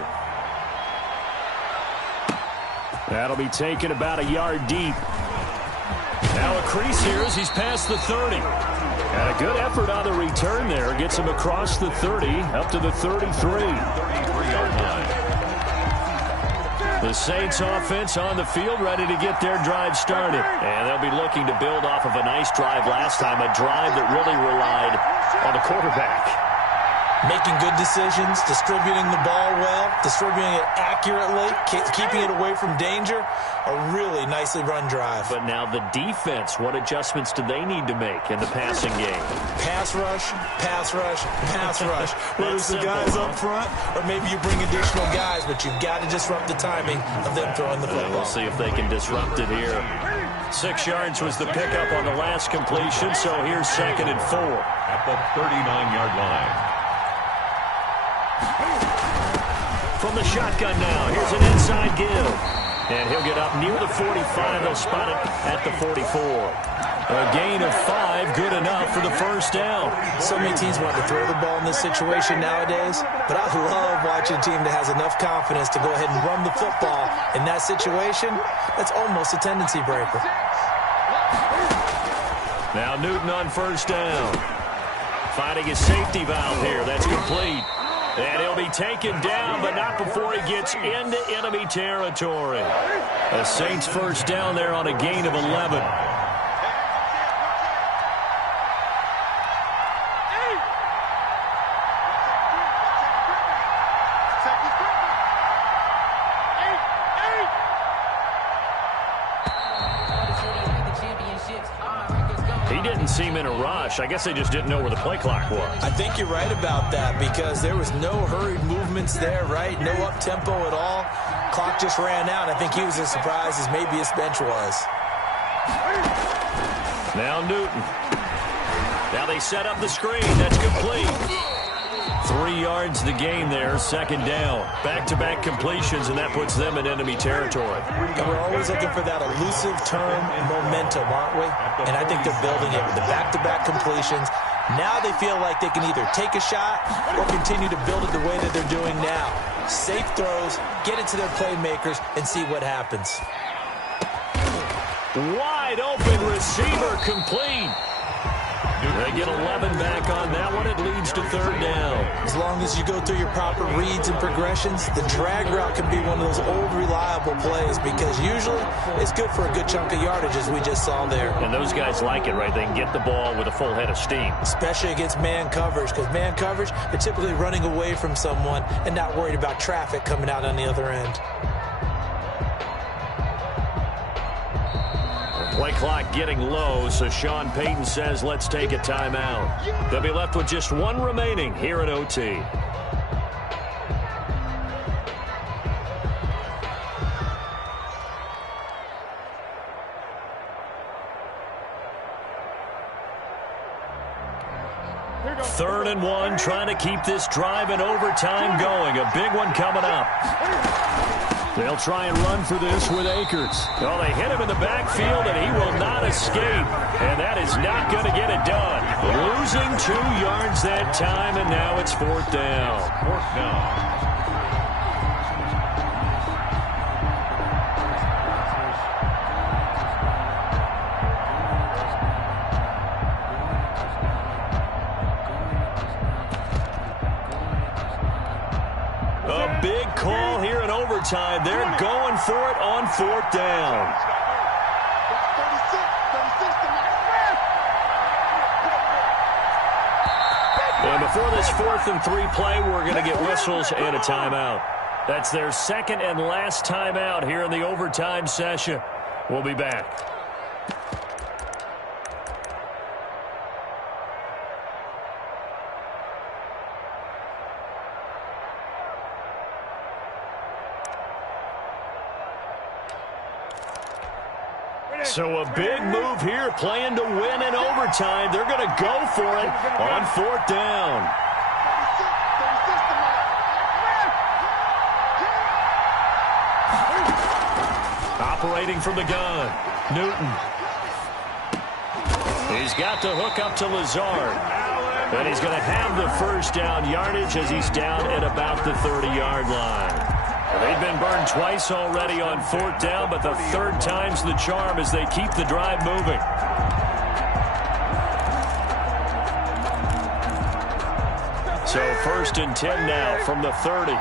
That'll be taken about a yard deep. Now a crease here as he's past the 30. And a good effort on the return there. Gets him across the 30, up to the 33-yard line. The Saints offense on the field, ready to get their drive started. And they'll be looking to build off of a nice drive last time, a drive that really relied on the quarterback. Making good decisions, distributing the ball well, distributing it accurately, keeping it away from danger. A really nicely run drive. But now the defense, what adjustments do they need to make in the passing game? Pass rush, pass rush, pass rush. Whether it's the guys up front or maybe you bring additional guys, but you've got to disrupt the timing of them throwing the football. We'll see if they can disrupt it here. 6 yards was the pickup on the last completion, so here's 2nd and 4. At the 39-yard line. From the shotgun now, here's an inside give. And he'll get up near the 45. They'll spot it at the 44. A gain of 5, good enough for the first down. So many teams want to throw the ball in this situation nowadays, but I love watching a team that has enough confidence to go ahead and run the football. In that situation, that's almost a tendency breaker. Now Newton on first down. Finding his safety valve here. That's complete. And he'll be taken down, but not before he gets into enemy territory. The Saints first down there on a gain of 11. He didn't seem in a rush. I guess they just didn't know where the play clock was. I think you're right about that because there was no hurried movements there, right? No up-tempo at all. Clock just ran out. I think he was as surprised as maybe his bench was. Now Newton. Now they set up the screen. That's complete. 3 yards the gain there, 2nd down. Back-to-back completions, and that puts them in enemy territory. And we're always looking for that elusive term momentum, aren't we? And I think they're building it with the back-to-back completions. Now they feel like they can either take a shot or continue to build it the way that they're doing now. Safe throws, get it to their playmakers, and see what happens. Wide open receiver complete. They get 11 back on that one. It leads to 3rd down. As long as you go through your proper reads and progressions, the drag route can be one of those old reliable plays because usually it's good for a good chunk of yardage as we just saw there. And those guys like it, right? They can get the ball with a full head of steam. Especially against man coverage because man coverage, they're typically running away from someone and not worried about traffic coming out on the other end. Play clock getting low, so Sean Payton says let's take a timeout. They'll be left with just one remaining here at OT. Third and 1, trying to keep this drive in overtime going. A big one coming up. They'll try and run for this with Akers. Well, they hit him in the backfield, and he will not escape. And that is not going to get it done. Losing 2 yards that time, and now it's 4th down. 4th down. Big call here in overtime. They're going for it on 4th down. And before this 4th and 3 play, we're going to get whistles and a timeout. That's their second and last timeout here in the overtime session. We'll be back. So a big move here, playing to win in overtime. They're going to go for it on 4th down. Operating from the gun, Newton. He's got the hook up to Lazard. And he's going to have the first down yardage as he's down at about the 30-yard line. They've been burned twice already on 4th down, but the 3rd time's the charm as they keep the drive moving. So 1st and 10 now from the 30.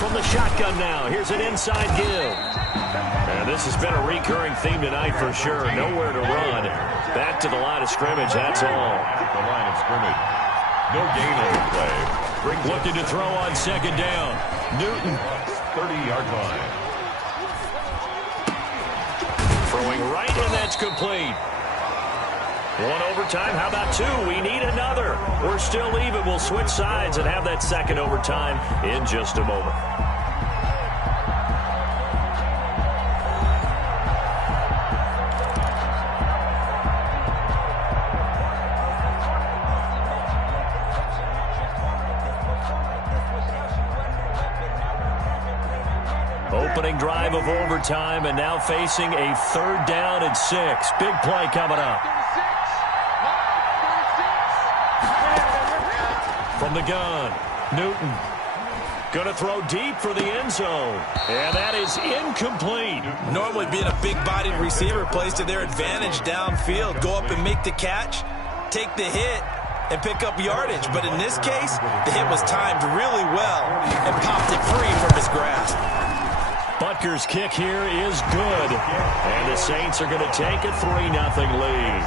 From the shotgun now, here's an inside give. And this has been a recurring theme tonight for sure. Nowhere to run. Back to the line of scrimmage, that's all. The line of scrimmage. No gain on the play. Looking to throw on 2nd down. Newton. 30-yard line. Throwing right, and that's complete. 1 overtime. How about 2? We need another. We're still even. We'll switch sides and have that 2nd overtime in just a moment. Opening drive of overtime, and now facing a 3rd down and 6. Big play coming up. From the gun, Newton. Going to throw deep for the end zone. And that is incomplete. Normally being a big-bodied receiver plays to their advantage downfield. Go up and make the catch, take the hit, and pick up yardage. But in this case, the hit was timed really well and popped it free from his grasp. Butker's kick here is good. And the Saints are going to take a 3-0 lead.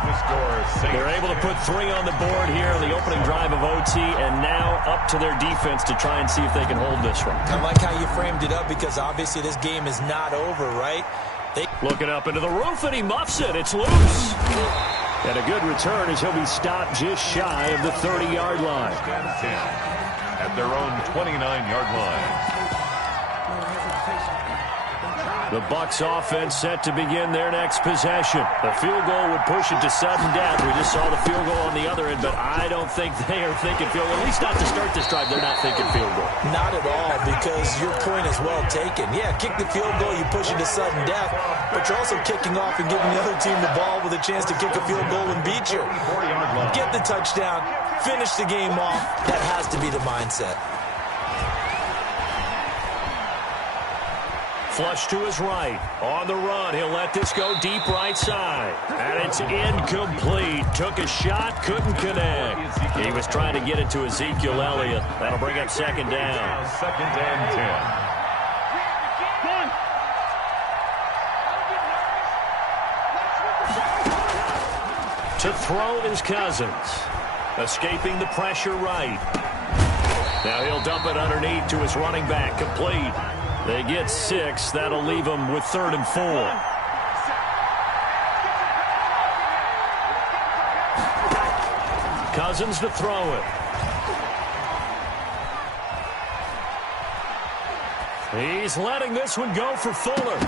They're able to put 3 on the board here in the opening drive of OT, and now up to their defense to try and see if they can hold this one. I like how you framed it up because obviously this game is not over, right? Looking up into the roof, and he muffs it. It's loose. And a good return as he'll be stopped just shy of the 30-yard line. At their own 29-yard line. The Bucs offense set to begin their next possession. The field goal would push it to sudden death. We just saw the field goal on the other end, but I don't think they are thinking field goal. At least not to start this drive. They're not thinking field goal. Not at all, because your point is well taken. Yeah, kick the field goal, you push it to sudden death, but you're also kicking off and giving the other team the ball with a chance to kick a field goal and beat you. Get the touchdown, finish the game off. That has to be the mindset. Flush to his right. On the run. He'll let this go deep right side. And it's incomplete. Took a shot. Couldn't connect. He was trying to get it to Ezekiel Elliott. That'll bring up 2nd down. 2nd and 10. To throw is Cousins. Escaping the pressure right. Now he'll dump it underneath to his running back. Complete. They get 6. That'll leave them with 3rd and 4. Cousins to throw it. He's letting this one go for Fuller.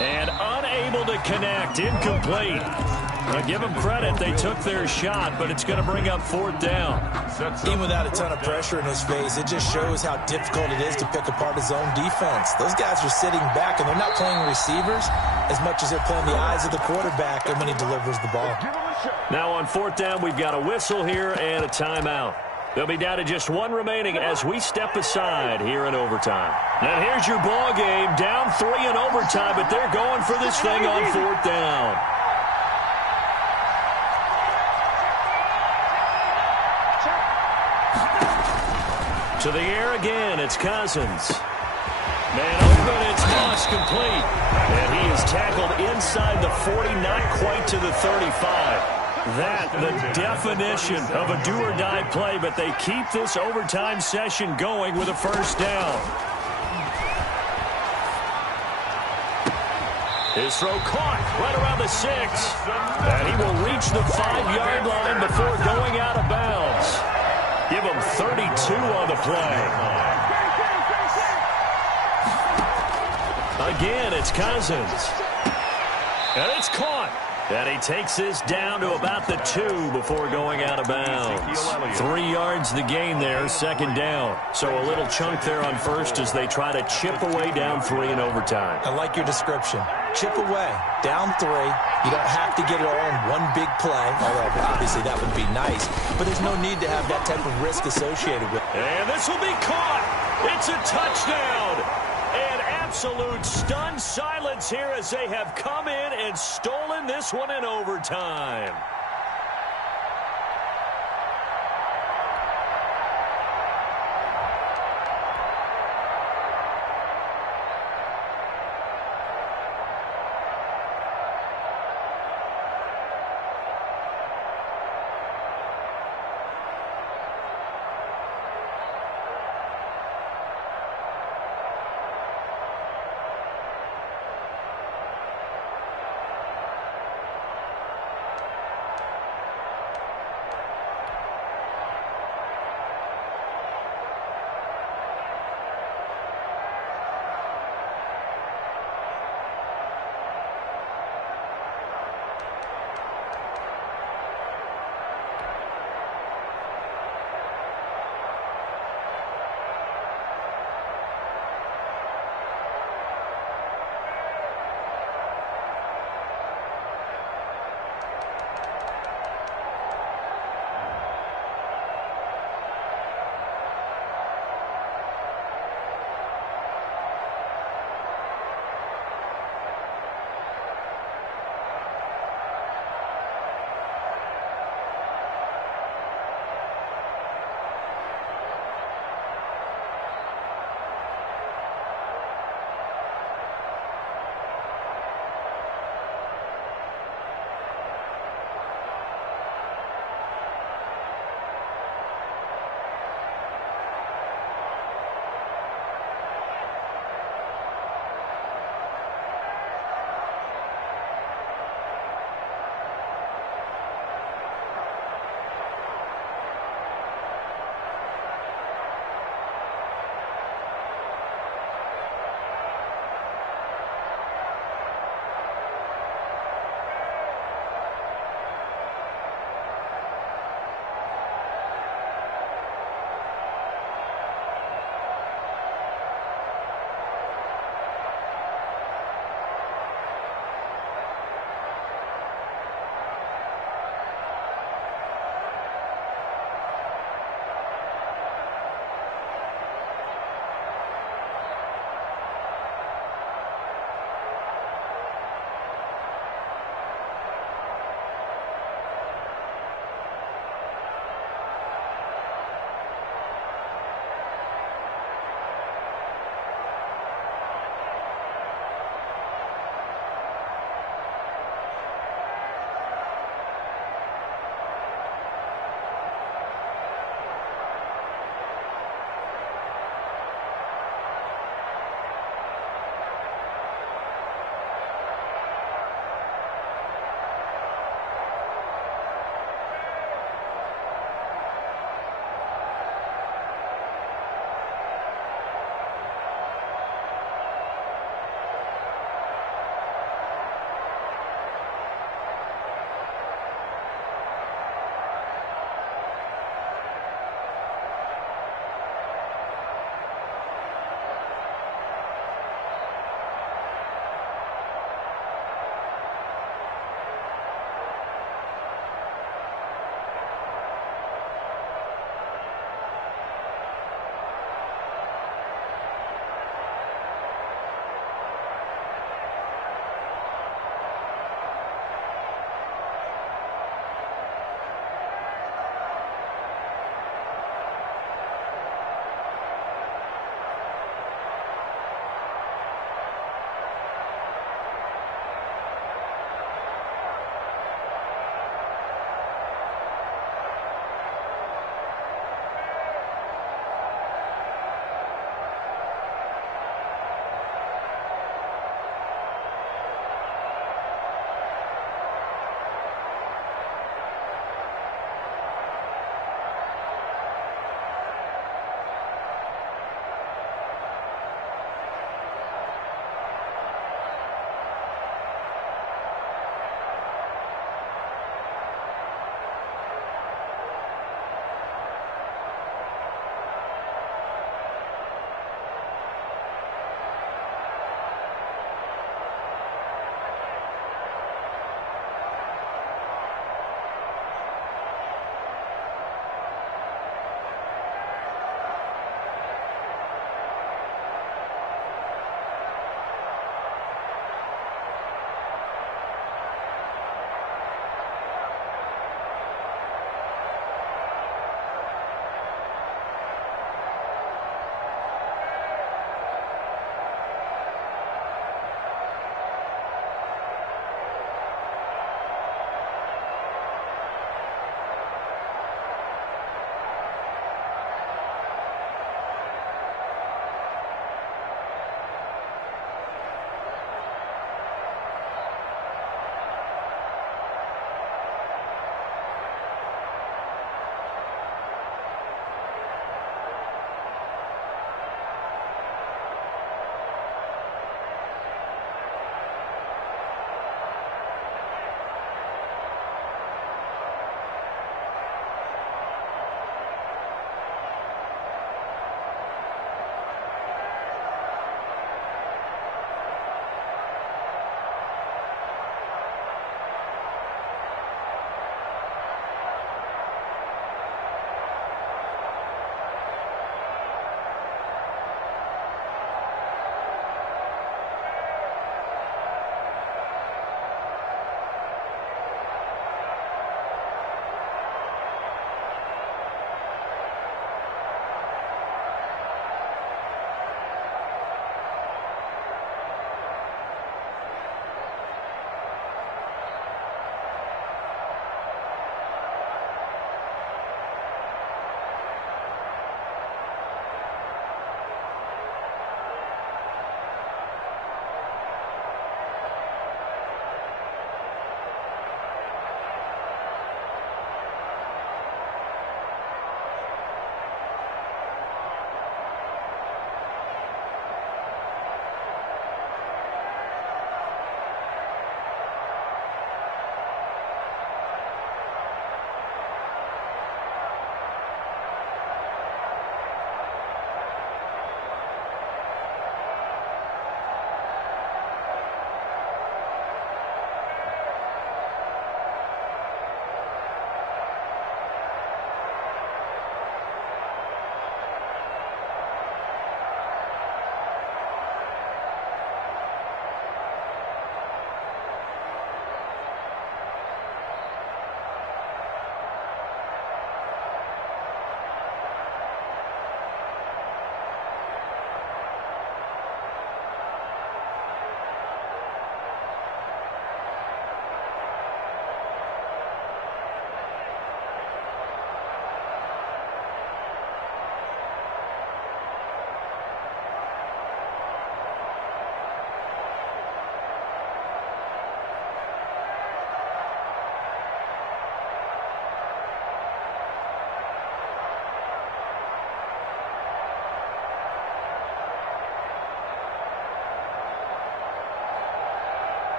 And unable to connect. Incomplete. Now give them credit. They took their shot, but it's going to bring up 4th down. Even without a ton of pressure in his face, it just shows how difficult it is to pick apart his own defense. Those guys are sitting back, and they're not playing receivers as much as they're playing the eyes of the quarterback and when he delivers the ball. Now on 4th down, we've got a whistle here and a timeout. They'll be down to just 1 remaining as we step aside here in overtime. And here's your ball game, down 3 in overtime, but they're going for this thing on 4th down. To the air again, it's Cousins. Man open, it's tossed complete. And he is tackled inside the 40, not quite to the 35. That, the definition of a do-or-die play, but they keep this overtime session going with a 1st down. His throw caught right around the 6. And he will reach the 5-yard line before going out of bounds. Give him 32 on the play. Again, it's Cousins. And it's caught. And he takes this down to about the 2 before going out of bounds. 3 yards the gain there, 2nd down. So a little chunk there on 1st as they try to chip away down 3 in overtime. I like your description. Chip away, down 3. You don't have to get it all in one big play, although obviously that would be nice. But there's no need to have that type of risk associated with it. And this will be caught. It's a touchdown. And absolute stunned silence here as they have come in and stolen this one in overtime.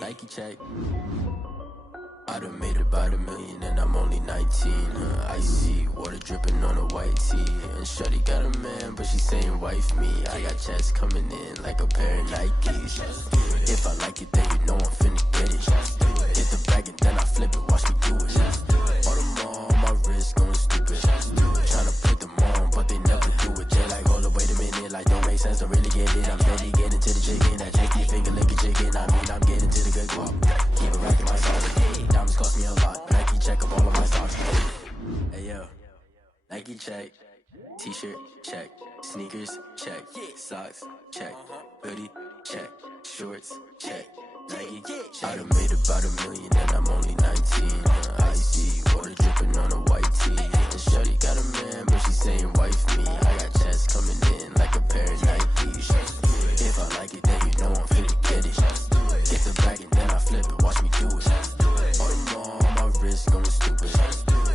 Nike check. I done made about $1 million and I'm only 19. Icy water dripping on a white tee. And shorty got a man, but she saying wife me. I got checks coming in like a pair of Nikes. If I like it, then you know I'm finna get it. Get the bag and then I flip it, watch me do it. All them on my wrist going stupid. Tryna put them on, but they never do it. They like, hold up, wait a minute, like don't make sense to really get it. I'm steady getting to the chicken, that tasty finger licking chicken. I mean, I'm getting to the good guap. Keep it racking my sauce. Diamonds cost me a lot. Nike check up all of my stocks. Hey yo, Nike check. T-shirt check. Sneakers check. Socks check. Hoodie check. Shorts check. Nike I done made about $1 million and I'm only 19. Icy water dripping on a white tee. And shorty got a man, but she saying wife me. I got checks coming in like a pair of Nikes. If I like it, then you know I'm finna get it. Get the bag and then I flip it, watch me do it. All them on my wrist going stupid.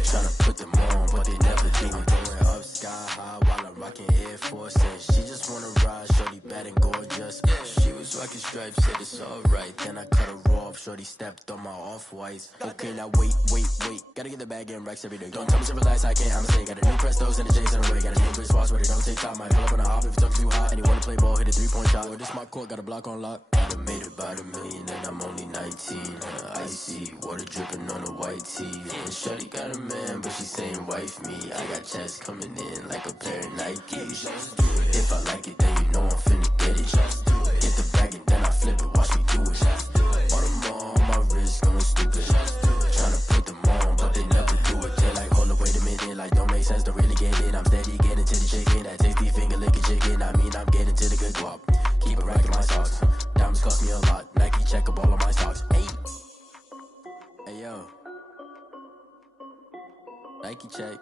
Tryna put them on, but they never do it. Going up sky high while I'm rocking Air Forces. She just wanna ride, shorty bad and gorgeous. She was rocking stripes, said it's alright. Then I cut her off, shorty stepped on my off-whites. Okay, now wait. Gotta get the bag and racks every day. Don't tell me to relax, I can't, I'm saying. Got a new Prestos and a J's in the way. Got a new Chris Foss, but it don't take time. Might pull up on a hop if it's talking too hot. And you wanna play ball, hit a 3-point shot. Or this my court, got a block on lock. I done made about $1 million and I'm only 19. Icy water dripping on a white tee. And shorty got a man, but she saying wife me. I got checks coming in like a pair of Nikes. If I like it, then you know I'm finna get it. Get the bag and then I flip it, watch me do it. All them on my wrist going stupid. Tryna put them on, but they never do it. They like, hold up, wait a minute, like don't make sense to really get it. I'm steady getting to the chicken, that tasty finger licking chicken. I mean, I'm getting to the good guap. Keep it racking my socks. Diamonds cost me a lot. Nike check up all of my stocks. Hey yo, Nike check.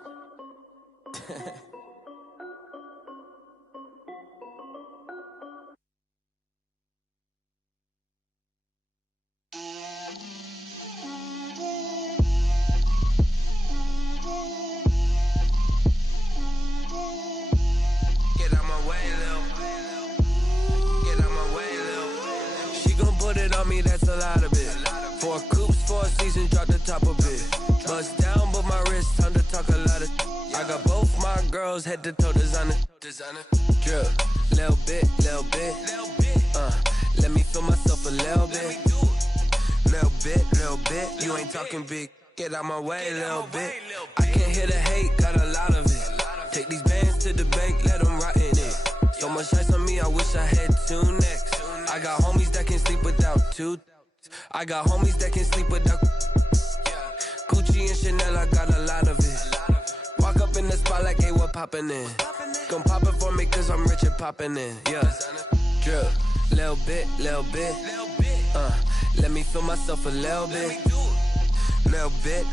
Get out my way, Lil. Get out my way, Lil. She gon' put it on me, that's a lot of it. 4 coops, 4 seasons, drop the top of it. Bust down, but my wrist, time to talk a lot of. I got both my girls, head to toe designer. Drip, little bit. Let me feel myself a little bit. Little bit. You ain't talking big. Get out my way, little bit. I can't hear the hate, got a lot of it. Take these bands to the bank, let them rot in it. So much ice on me, I wish I had 2 necks. I got homies that can sleep without 2. I got homies that can sleep without. Gucci and Chanel, I got a lot of it. Walk up in the spot like, hey, what poppin' in? Gon' pop it for me, cause I'm rich and poppin' in. Yeah, drip, little bit. Let me feel myself a little bit. Little bit.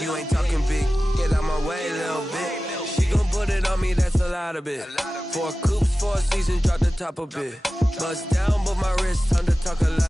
You ain't talking big. Get out my way, little bit. She gon' put it on me, that's a lot of it. 4 coops, 4 seasons, drop the top of it. Bust down, but my wrist, time to talk a lot.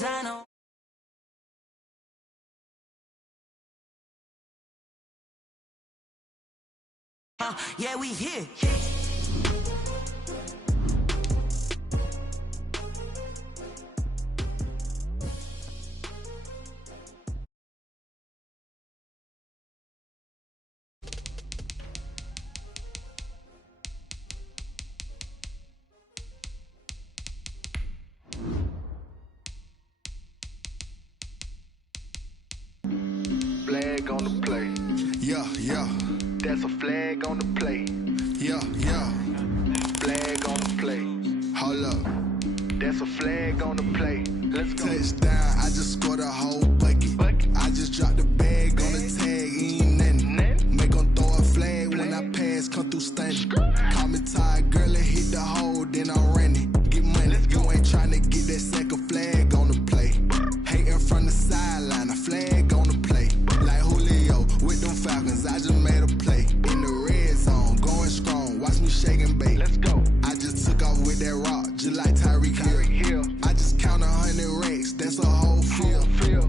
designer. Yeah, we here. Flag on the play. Yeah, yeah. That's a flag on the play. Yeah, yeah. Flag on the play. Hold up. That's a flag on the play. Let's go. Touchdown, I just scored a whole bucket. I just dropped the bag on the tag, ain't nothing. Make 'em throw a flag when I pass, come through stunning. Call me tired, girl, and hit the hole, then I'm running. Get money, you ain't tryna get that second flag on the play. Hating from the sideline, a flag on the play. Like Julio with them Falcons, I just made a play. In the red zone, going strong, watch me shake and bake. Let's go. I just took off with that rock, just like Tyreek Hill. I just count 100 racks, that's a whole field.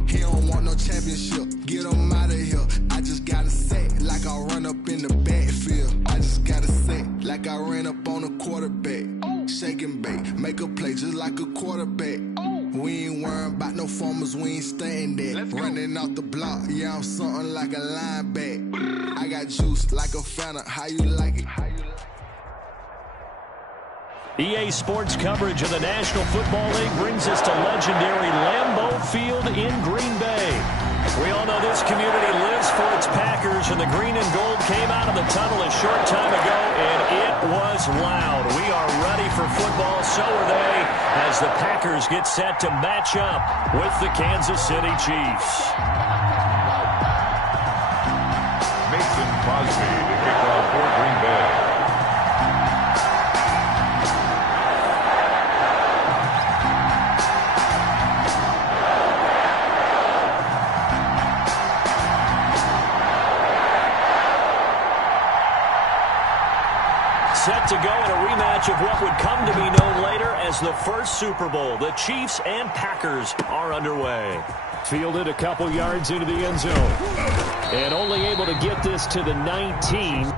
He don't want no championship, get him out of here. I just got a set, like I run up in the backfield. I just got a set, like I ran up on a quarterback. Shake and bake, make a play just like a quarterback. We ain't worrying about no formers, we ain't staying there. Running off the block, yeah, I'm something like a linebacker. I got juice like a Fanta, how you like it? EA Sports coverage of the National Football League brings us to legendary Lambeau Field in Green Bay. We all know this community lives for its Packers, and the green and gold came out of the tunnel a short time ago, and it was loud. We are ready for football, so are they, as the Packers get set to match up with the Kansas City Chiefs. Mason Crosby to kick off for Green Bay. Set to go in a rematch of what would come to be known later as the first Super Bowl. The Chiefs and Packers are underway. Fielded a couple yards into the end zone. And only able to get this to the 19.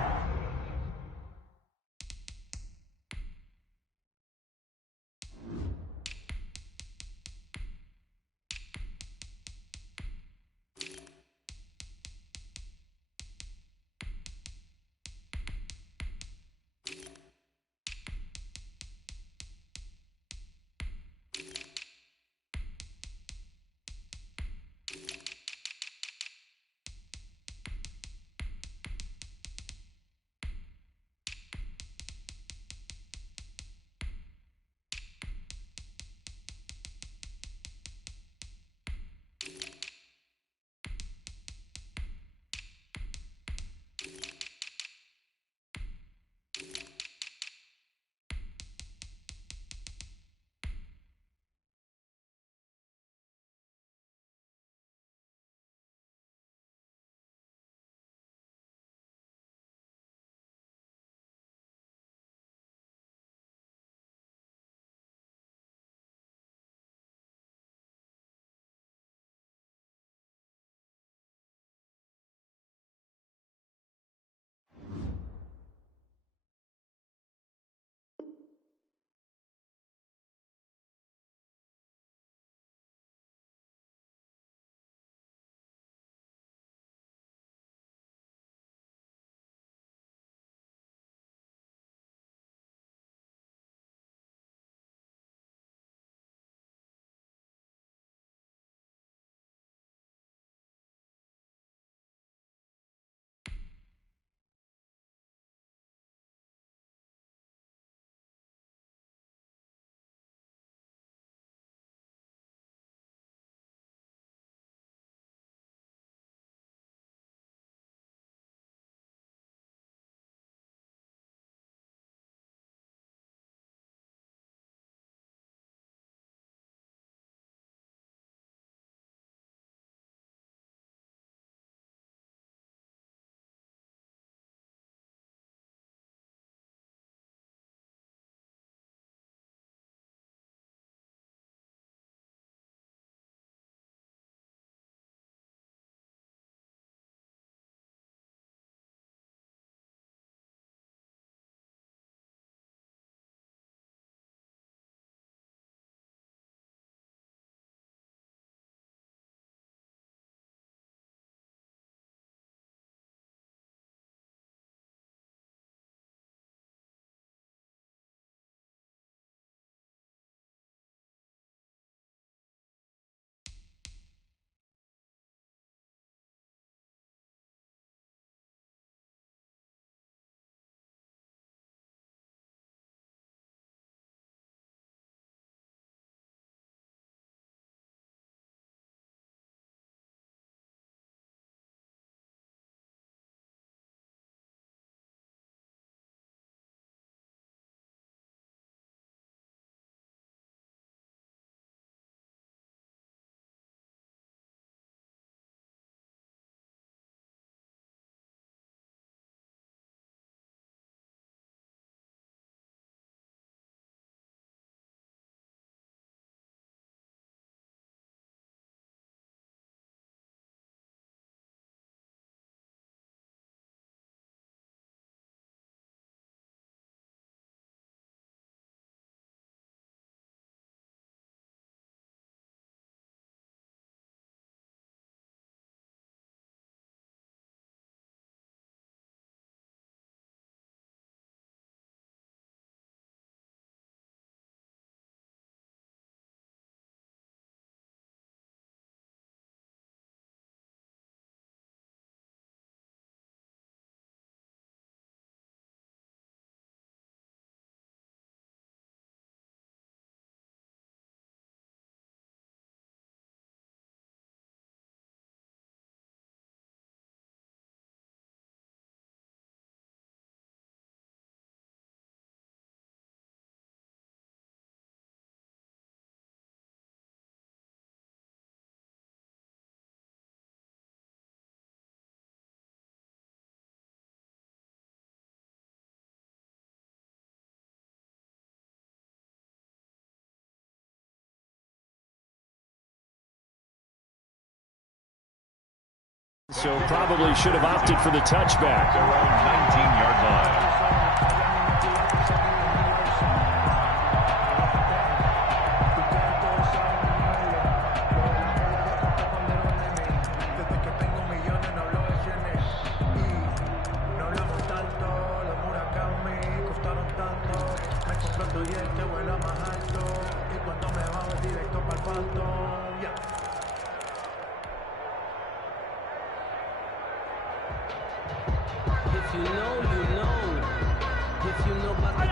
So probably should have opted for the touchback. Their own 19-yard line.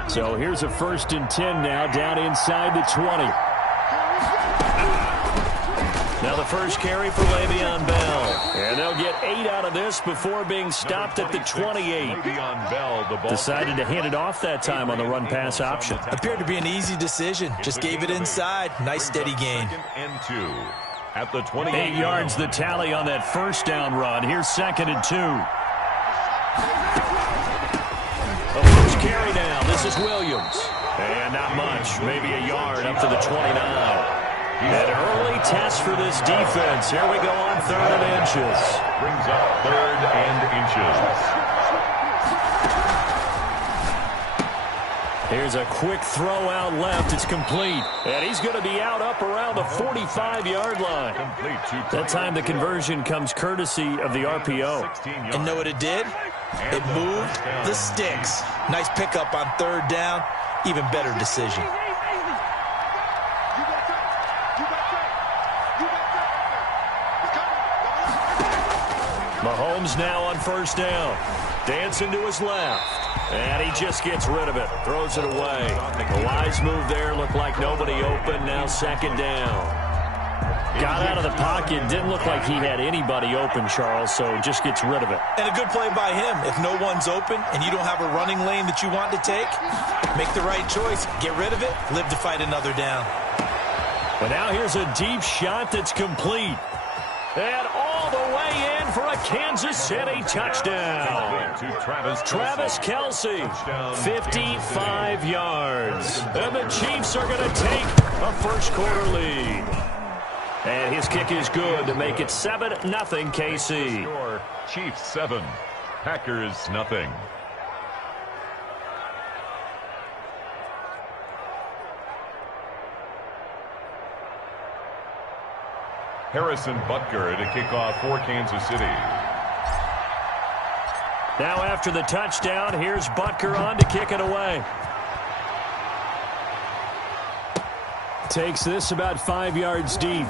So here's a 1st and 10 now, down inside the 20. Now the first carry for Le'Veon Bell. And they'll get 8 out of this before being stopped at the 28. Le'Veon Bell, the ball. Decided to hand it off that time on the run-pass option. Appeared to be an easy decision. Just gave it inside. Nice steady gain. 2nd and 2 at the 28. 8 yards the tally on that first down run. Here's 2nd and 2. The first carry now. This is Williams. And not much. Maybe a yard up to the 29. An early test for this defense. Here we go on 3rd and inches. Brings up 3rd and inches. Here's a quick throw out left. It's complete. And he's going to be out up around the 45-yard line. That time the conversion comes courtesy of the RPO. And know what it did? It moved the sticks. Nice pickup on 3rd down. Even better decision. Mahomes now on 1st down. Dancing to his left. And he just gets rid of it. Throws it away. A wise move there. Looked like nobody open. Now 2nd down. Got out of the pocket. Didn't look like he had anybody open, Charles, so just gets rid of it. And a good play by him. If no one's open and you don't have a running lane that you want to take, make the right choice. Get rid of it. Live to fight another down. And now here's a deep shot that's complete. And all the way in for a Kansas City touchdown. Travis Kelce, 55 yards. And the Chiefs are going to take a first-quarter lead. And his kick is good to make it 7-0 KC. Score, Chiefs 7, Packers nothing. Harrison Butker to kick off for Kansas City. Now after the touchdown, here's Butker on to kick it away. Takes this about 5 yards deep.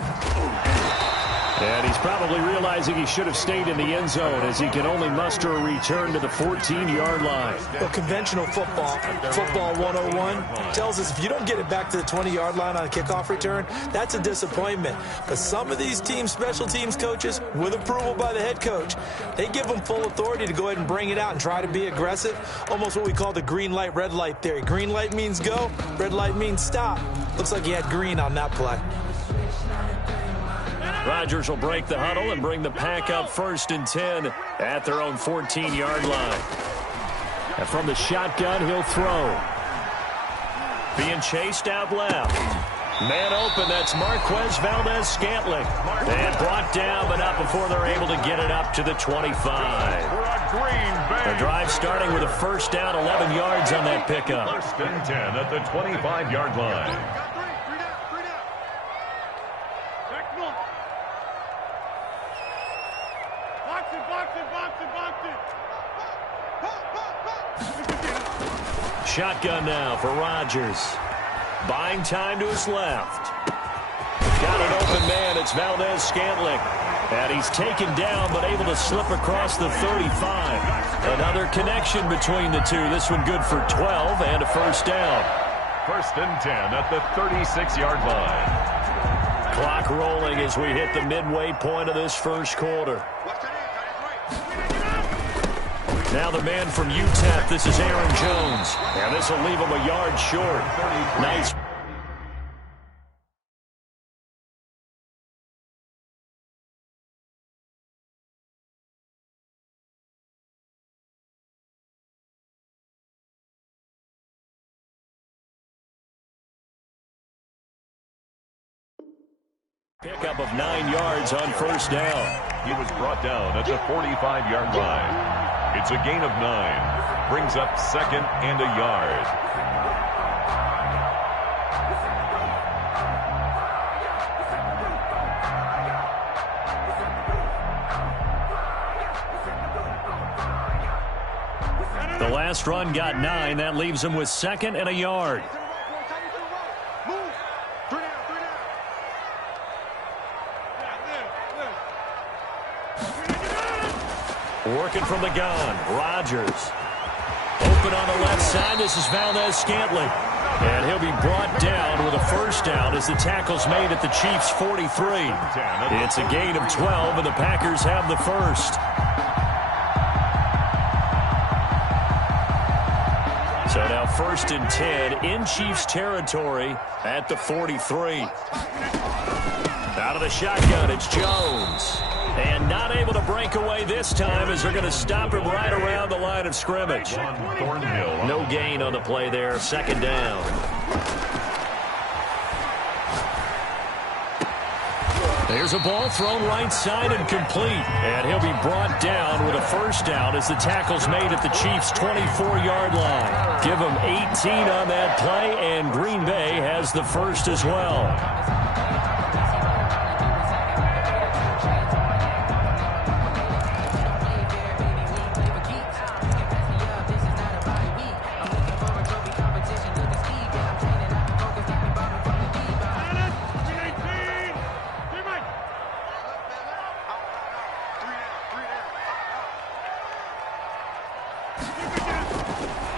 And he's probably realizing he should have stayed in the end zone as he can only muster a return to the 14-yard line. Well, conventional football 101, tells us if you don't get it back to the 20-yard line on a kickoff return, that's a disappointment. But some of these teams, special teams coaches, with approval by the head coach, they give them full authority to go ahead and bring it out and try to be aggressive. Almost what we call the green light, red light theory. Green light means go, red light means stop. Looks like he had green on that play. Rodgers will break the huddle and bring the pack up 1st and 10 at their own 14-yard line. And from the shotgun, he'll throw. Being chased out left. Man open, that's Marquez Valdez-Scantling. And brought down, but not before they're able to get it up to the 25. The drive starting with a 1st down, 11 yards on that pickup. 1st and 10 at the 25-yard line. Shotgun now for Rodgers. Buying time to his left. Got an open man. It's Valdez-Scantling. And he's taken down but able to slip across the 35. Another connection between the two. This one good for 12 and a 1st down. 1st and 10 at the 36-yard line. Clock rolling as we hit the midway point of this first quarter. Now the man from UTEP, this is Aaron Jones. And this will leave him a yard short. Nice. Pickup of 9 yards on 1st down. He was brought down at the 45-yard line. It's a gain of 9. Brings up 2nd and a yard. The last run got 9. That leaves him with 2nd and a yard. Working from the gun, Rodgers. Open on the left side, this is Valdez-Scantling. And he'll be brought down with a first down as the tackle's made at the Chiefs' 43. It's a gain of 12, and the Packers have the first. So now 1st and 10 in Chiefs territory at the 43. Out of the shotgun, it's Jones. And not able to break away this time as they're going to stop him right around the line of scrimmage. No gain on the play there, 2nd down. There's a ball thrown right side and complete. And he'll be brought down with a first down as the tackle's made at the Chiefs' 24-yard line. Give them 18 on that play, and Green Bay has the first as well.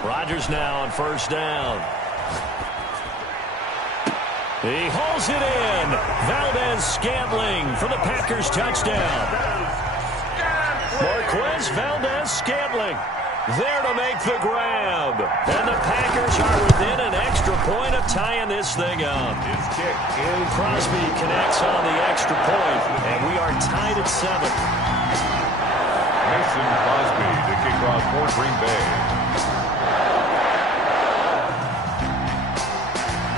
Rodgers now on first down. He hauls it in. Valdez-Scantling for the Packers touchdown. Marquez Valdez-Scantling there to make the grab. And the Packers are within an extra point of tying this thing up. His kick is Crosby connects on the extra point, and we are tied at 7. Mason Crosby to kick off for Green Bay.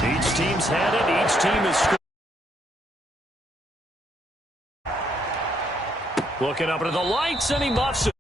Each team's had it. Each team is scored. Looking up into the lights, and he muffs it.